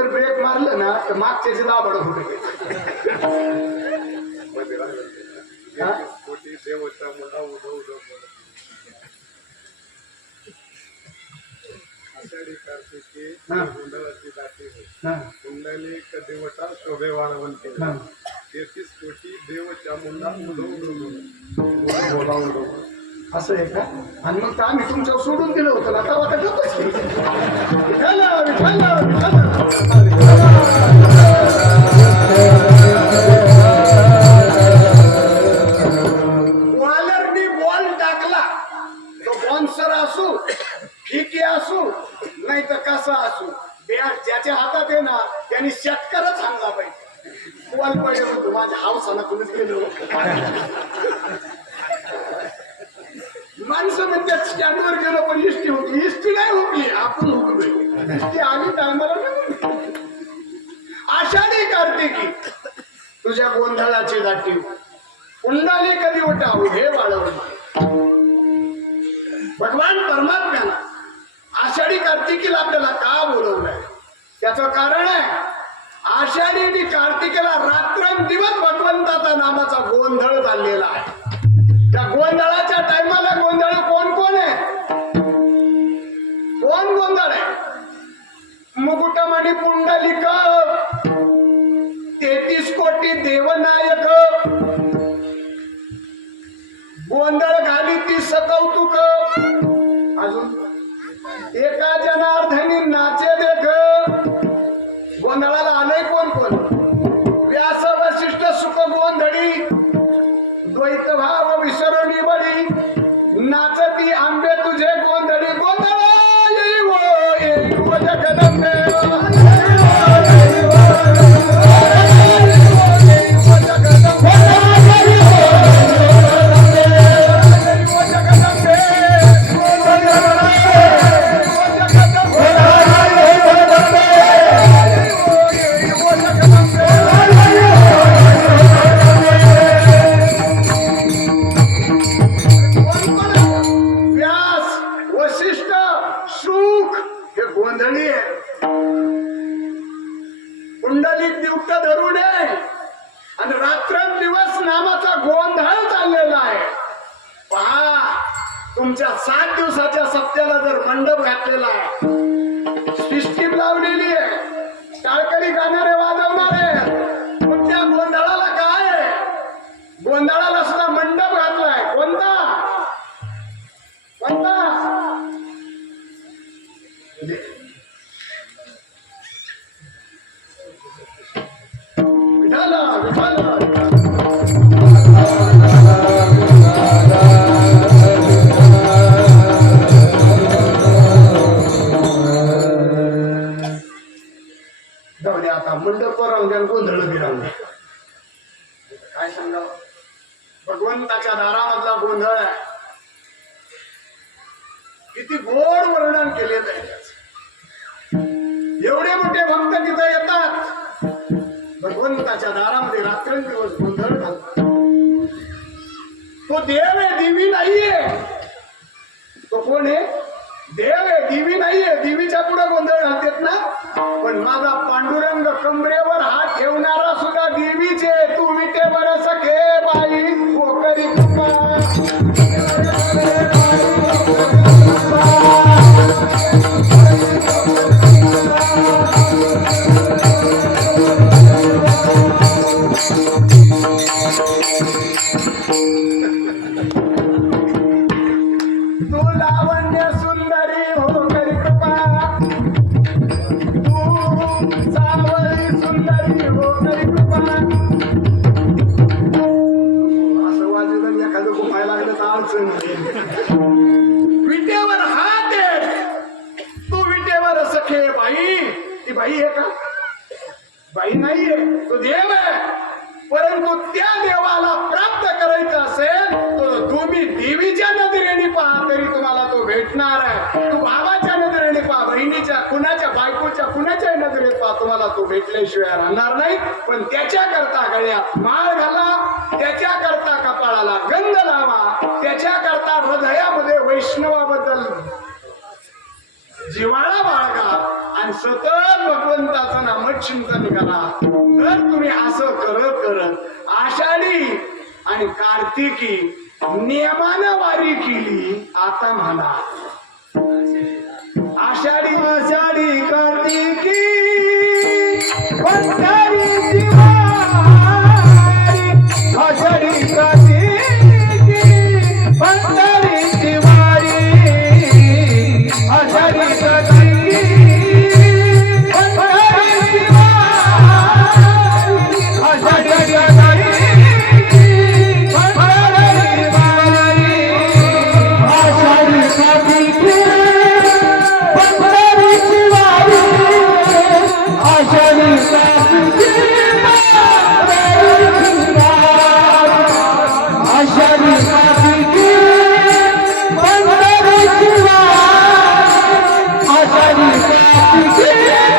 जर ब्रेक मारलं ना तर मागच्याचे दाबड होते. हा? हा. हा. कुंडलिक देवता शोभे वाळवंते हा. 33 कोटी देव चामुंडा असं आहे का? आणि मग तर आम्ही तुमच्यावर सोडून दिलं होतं ना, आता आता गप्पच केली. विठ्ठल, विठ्ठल, बॉलरनी बॉल टाकला तो बॉन्सर असू फिकी असू नाही तर कसा असू, बॅट ज्याच्या हातात आहे ना त्यांनी षटकारच आणला पाहिजे. बॉल पडले म्हणतो माझ्या हावसाला तुम्हीच गेलो. माणसं म्हणजे स्टँडवर गेलो पण इष्टी होती, इष्टी नाही होती, आपण हुकलोय. इष्टी आली टायमाला नाही. आषाढी कार्तिकी तुझ्या गोंधळाची दाटी कुंडाली कधी उठाव हे वाळवली. भगवान परमात्म्यानं आषाढी कार्तिकीला आपल्याला का बोलवलंय त्याचं कारण आहे, आषाढी आणि कार्तिकेला रात्रंदिवस भगवंताचा नामाचा गोंधळ चाललेला आहे. त्या गोंधळाच्या टायमाला गोंधळ कोण कोण आहे? कोण गोंधळ आहे? मुकुटमणी पुंडलिक, 33 कोटी देवनायक, गोंधळ घाली ती सकौतुक, अजून एका जनार्दनी नाचे देख. गोंधळाला आलंय कोण कोण? व्यास वशिष्ठ सुख गोंधळी, द्वैत भाव विसरणी बळी, नाचती आंबे तुझे गोंधळी. गोंधळ येई वो जगदंबे, कुंडलिक दिवट धरून आहे आणि रात्रंदिवस नामाचा गोंधळ चाललेला आहे. पहा, तुमच्या 7 दिवसाच्या सप्त्याला जर मंडप घातलेला आहे, सिस्टीम लावलेली आहे, टाळकरी गाणारे वाजवणारे, पण त्या गोंधळाला काय आहे? गोंधळाला सुद्धा मंडप घातलाय. कोणता कोणता? विठाला विठाला जाऊ दे आता. मंडप राहून गोंधळ बिरावून काय सांगावं? भगवंताच्या दारामधला गोंधळ आहे. किती गोड वर्णन केलेलं आहे त्याचं. एवढे मोठे भक्त तिथं येतात, भगवंताच्या दारामध्ये रात्रंदिवस गोंधळ घालतात. तो देव आहे, देवी नाहीये. तो कोण आहे? देव आहे, देवी नाहीये. देवीच्या पुढे गोंधळ घालतात ना. पण माझा पांडुरंग कमरेवर हात ठेवणारा सुद्धा देवीचे. तू विटेवर सखे बाई कोकरी तू लावण्य सुंदरी हो करी कृपा, तू सावळी सुंदरी हो करी कृपा. असं वाजलं एखादं घुमायला लागलं तर अडचण नाही. विटेवर हात आहे, तू विटेवर सखे बाई. ती बाई आहे का? बाई नाहीये, तो देव आहे. परंतु त्या देवाला प्राप्त करायचं असेल तर तुम्ही देवीच्या नजरेने पहा तरी तुम्हाला तो भेटणार आहे. तू भावाच्या नजरेने पहा, बहिणीच्या, कुणाच्या बायकोच्या, कुणाच्या नजरेत पहा, तुम्हाला तो भेटल्याशिवाय राहणार नाही. पण त्याच्या करता गळ्यात माळ घाला, त्याच्या करता कपाळाला गंध लावा, त्याच्या करता हृदयामध्ये वैष्णवाबद्दल जिव्हाळा बाळगा आणि सतत भगवंताचं नामचिंतन करा. जर तुम्ही असं करत करत आषाढी आणि कार्तिकी नियमानं वारी केली, आता म्हणा आषाढी आषाढी कार्तिकी पंढरीची वारी, आषाढी कार्तिकी पंढरीची वारी, आषाढी कार्तिकी पंढरीची वारी, आषाढी कार्तिकी पंढरीची वारी, आषाढी कार्तिकी पंढरीची वारी, आषाढी कार्तिकी पंढरीची वारी, आषाढी कार्तिकी पंढरीची वारी, आषाढी कार्तिकी पंढरीची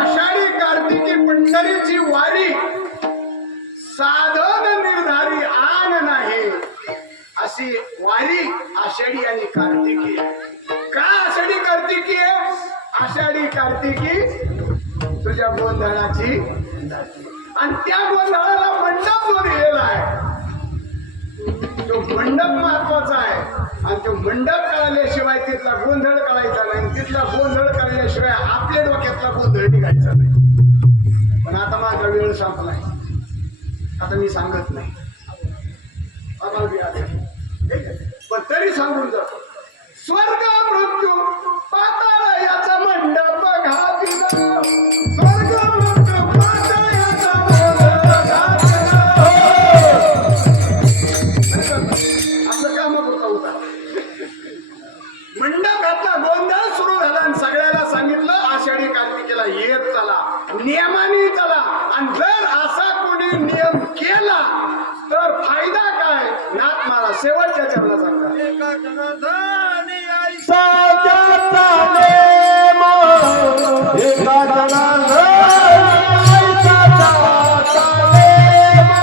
आषाढी कार्तिकी पंढरीची वारी साधन निर्धारी आन नाही, अशी वारी आषाढी आणि कार्तिकी. का आषाढी कार्तिकी आहे? आषाढी कार्तिकी तुझ्या गोंधळाची आणि त्या गोंधळाला मंडप जो दिलेला आहे, तो मंडप महत्वाचा आहे. आणि तो मंडप कळल्याशिवाय तिथला गोंधळ कळायचा नाही, तिथला गोंधळ कळल्याशिवाय आपल्या डोक्यातला गोंधळ निघायचा नाही. पण आता माझा वेळ संपलाय, आता मी सांगत नाही. आता मी आले. ठीक आहे? पण तरी सांगून जातो, स्वर्ग मृत्यू पाताळ याचा मंडप घातिला, स्वर्ग मृत्यू पाताळ याचा मंडप घातिला. आपलं काम होता मंडप घातला, गोंधळ सुरू झाला आणि सगळ्याला सांगितलं आषाढी कार्तिकीला येत चला, नियमाने चला. आणि जर असा कोणी नियम केला तर फायदा काय? नाथ मला शेवटच्या चरणात सांगा. एका जनार्दनी आई साजताने मो एका जनार्दनी साजताने मो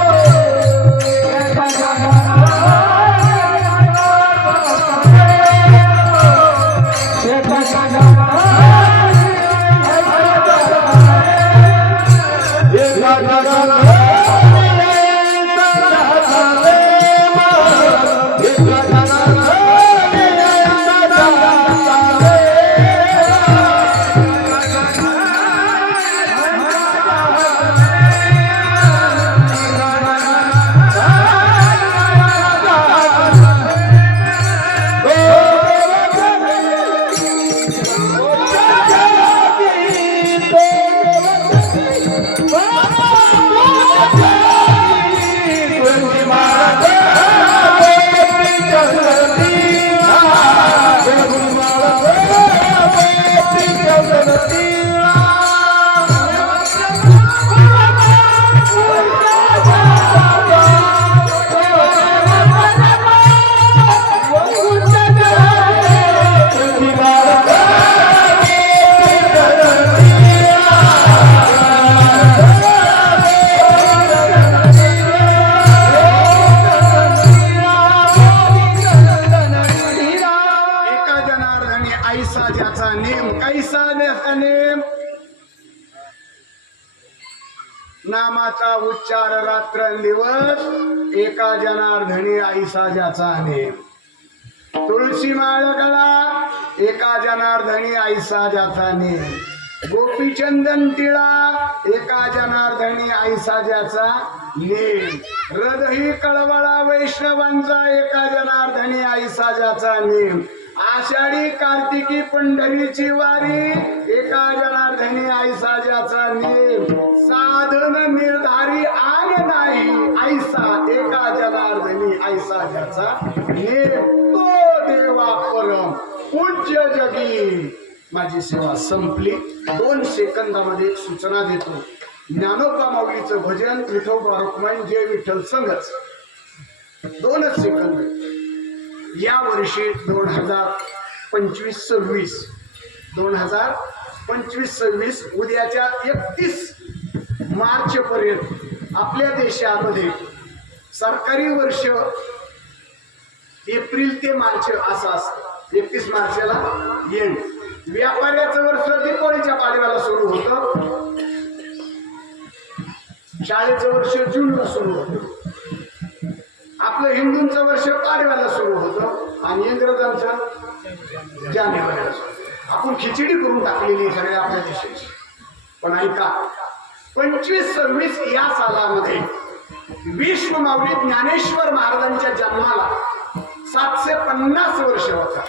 एका जनार्दनी नामाचा उच्चार रात्रंदिवस एका जनार्दनी आईसा ज्याचा नेम. तुळशी माळ गळा एका जनार्दनी आईसा ज्याचा नेम. गोपीचंदन टिळा एका जनार्दनी आईसा ज्याचा नेम. हृदयी कळवळा वैष्णवांचा एका जनार्दनी आईसा ज्याचा नेम. आषाढी कार्तिकी पंढरीची वारी एका जनार्दनी आईसा ज्याचा नेम. साधन निर्धारी आन नाही आईसा एका जनार्दनी आईसा ज्याचा नेम. तो देवा परम पूज्य जगी. माझी सेवा संपली. 2 सेकंदामध्ये एक सूचना देतो. ज्ञानोबा माऊलीचं भजन विठोबा रुक्माई जय विठ्ठल संघच. 2च सेकंद. या वर्षी 2025-26 उद्याच्या 31 मार्च पर्यंत आपल्या देशामध्ये सरकारी वर्ष एप्रिल ते मार्च असं असतं. 31 मार्चला येईल. व्यापाऱ्याचं वर्ष दीपावलीच्या पाडव्याला सुरू होतं. शाळेचं वर्ष जूनला सुरू होतं. आपलं हिंदूंचं वर्ष पाडव्याला सुरू होतं आणि इंग्रजांचं जानेवारीला सुरू. आपण खिचडी करून टाकलेली सगळ्या आपल्या देशाची. पण ऐका, 25-26 या सालामध्ये विश्व माऊली ज्ञानेश्वर महाराजांच्या जन्माला 750 वर्ष होतात.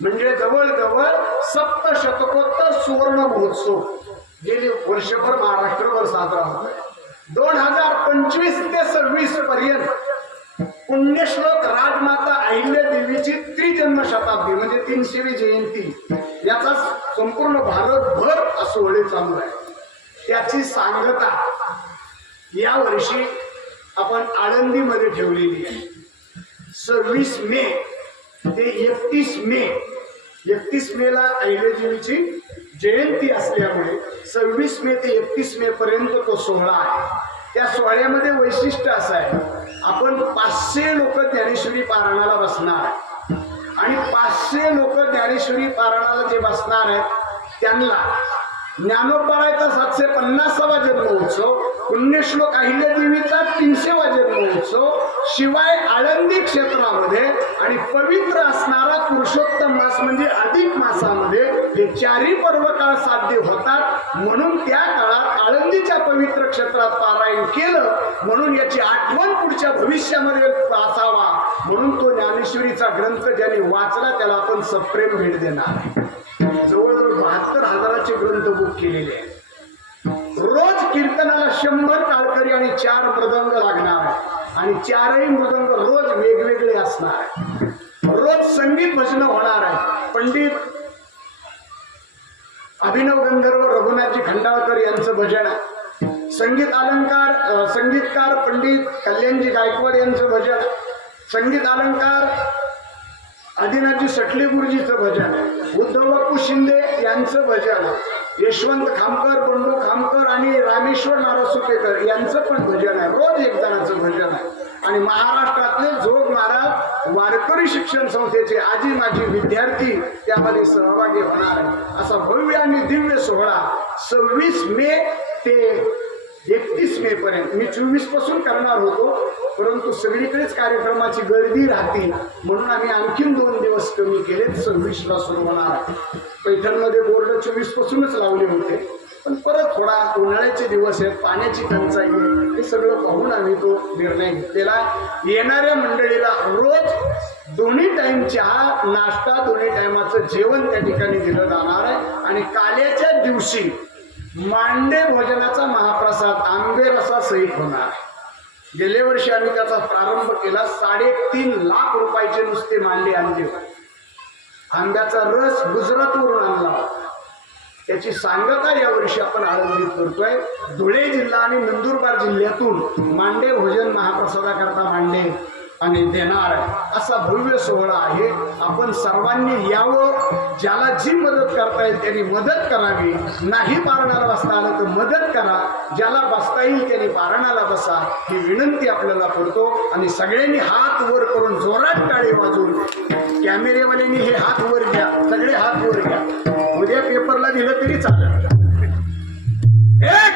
म्हणजे जवळजवळ सप्तशतकोत्तर सुवर्ण महोत्सव गेली वर्षभर महाराष्ट्रभर साजरा होतो. 2025 ते 26 पर्यंत पुण्यश्लोक राजमाता अहिल्यादेवीची त्रिजन्म शताब्दी म्हणजे 300वी जयंती याचा संपूर्ण भारतभर सोहळे चालू आहे. त्याची सांगता या वर्षी आपण आळंदीमध्ये ठेवलेली आहे. 26 मे ते 31 मे. 31 मेला अहिल्यादेवीची जयंती असल्यामुळे 26 मे ते 31 मे पर्यंत तो सोहळा आहे. त्या सोहळ्यामध्ये वैशिष्ट्य असं आहे, आपण 500 लोक ज्ञानेश्वरी पारायणाला बसणार आहे आणि 500 लोक ज्ञानेश्वरी पारायणाला जे बसणार आहेत त्यांना ज्ञानोबारायचा 750वा जन्मोत्सव, पुण्यश्लोक अहिल्यादेवीचा 300वा जन्मोत्सव, शिवाय आळंदी क्षेत्रामध्ये आणि पवित्र असणारा पुरुषोत्तम मास म्हणजे अधिक मासामध्ये हे 4ही पर्व काळ साध्य होतात. म्हणून त्या काळात आळंदीच्या पवित्र क्षेत्रात पारायण केलं म्हणून याची आठवण पुढच्या भविष्यामध्ये असावा म्हणून तो ज्ञानेश्वरीचा ग्रंथ ज्यांनी वाचला त्याला आपण सप्रेम भेट देणार. जवळजवळ 72,000चे ग्रंथ बुक केलेले आहेत. रोज कीर्तनाला 100 काळकरी आणि 4 मृदंग लागणार आहे आणि 4ही मृदंग रोज वेगवेगळे असणार आहे. रोज संगीत भजन होणार आहे. पंडित अभिनव गंधर्व रघुनाथजी खंडाळकर यांचं भजन आहे. संगीतकार पंडित कल्याणजी गायकवाड यांचं भजन. संगीत अलंकार आदिनाथजी सटले गुरुजीचं भजन. उद्धव बापू शिंदे यांचं भजन. यशवंत खामकर, बंडू खामकर आणि रामेश्वर नारासुकेकर यांचं पण भजन आहे. रोज एक जणांचं भजन आहे. आणि महाराष्ट्रातले जोग महाराज वारकरी शिक्षण संस्थेचे आजी माजी विद्यार्थी त्यामध्ये सहभागी होणार आहे. असा भव्य आणि दिव्य सोहळा 26 मे ते 31 मे पर्यंत. मी 24 पासून करणार होतो परंतु सगळीकडेच कार्यक्रमाची गर्दी राहते म्हणून आम्ही आणखीन 2 दिवस कमी केले. 26ला सुरू होणार आहे. पैठणमध्ये बोर्ड 24 पासूनच लावले होते पण परत थोडा उन्हाळ्याचे दिवस आहेत, पाण्याची टंचाई आहे, हे सगळं पाहून आम्ही तो निर्णय घेतलेला. येणाऱ्या मंडळीला रोज 2 टाइम चहा नाश्ता 2 टायमाचं जेवण त्या ठिकाणी दिलं जाणार आहे. आणि काल्याच्या दिवशी मांडे भोजनाचा महाप्रसाद आंबे रसा सहित होणार. गेल्या वर्षी आम्ही त्याचा प्रारंभ केला. 3.5 लाख रुपयाचे नुसते मांडे आणले. आंब्याचा रस गुजरातवरून आणला. त्याची सांगता यावर्षी आपण आळंदीत करतोय. धुळे जिल्हा आणि नंदुरबार जिल्ह्यातून मांडे भोजन महाप्रसादाकरता मांडे आणि देणार असा भव्य सोहळा आहे. आपण सर्वांनी यावं. ज्याला जी मदत करता येईल त्यांनी मदत करावी. नाही पारणाला बसता आलं तर मदत करा. ज्याला बसता येईल त्यांनी पारणाला बसा ही विनंती आपल्याला करतो. आणि सगळ्यांनी हात वर करून जोरात टाळी वाजवून कॅमेरेवाल्यांनी हे हात वर घ्या. सगळे हात वर घ्या. उद्या पेपरला दिलं तरी चालेल. 1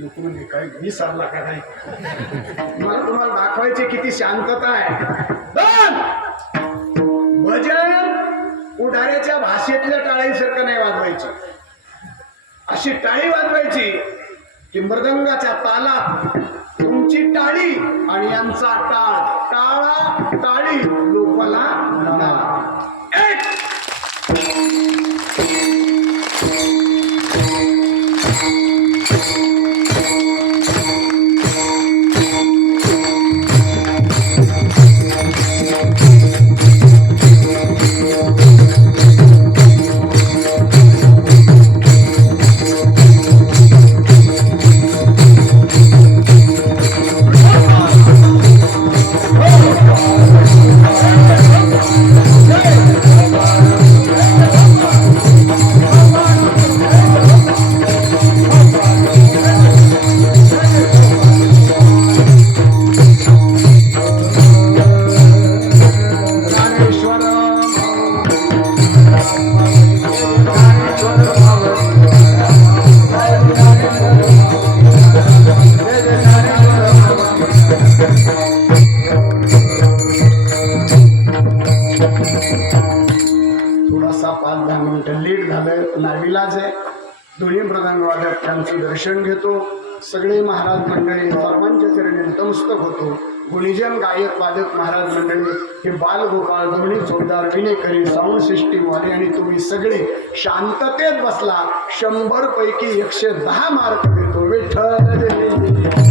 लोक म्हणजे काय विसरला का नाही मला तुम्हाला दाखवायचे किती शांतता आहे पण भजन उढाऱ्याच्या भाषेतल्या टाळीसारखं नाही वाजवायची अशी टाळी वाजवायची की मृदंगाच्या तालात तुमची टाळी आणि यांचा टाळ टाळा टाळी लोकाला एक थोडासा 5-10 मिनिटं लेट झालं नाविलाज आहे दोन्ही मृदंगवादक त्यांचं दर्शन घेतो सगळे महाराज मंडळी सर्वांच्या चरणी नतमस्तक होतो गुणीजन गायक वादक महाराज मंडळी हे बालगोपाळ दोन्ही चौदार विनेकरी साऊंड सिस्टीम वाले आणि तुम्ही सगळे शांततेत बसला 100 पैकी 110 मार्क देतो विठ्ठल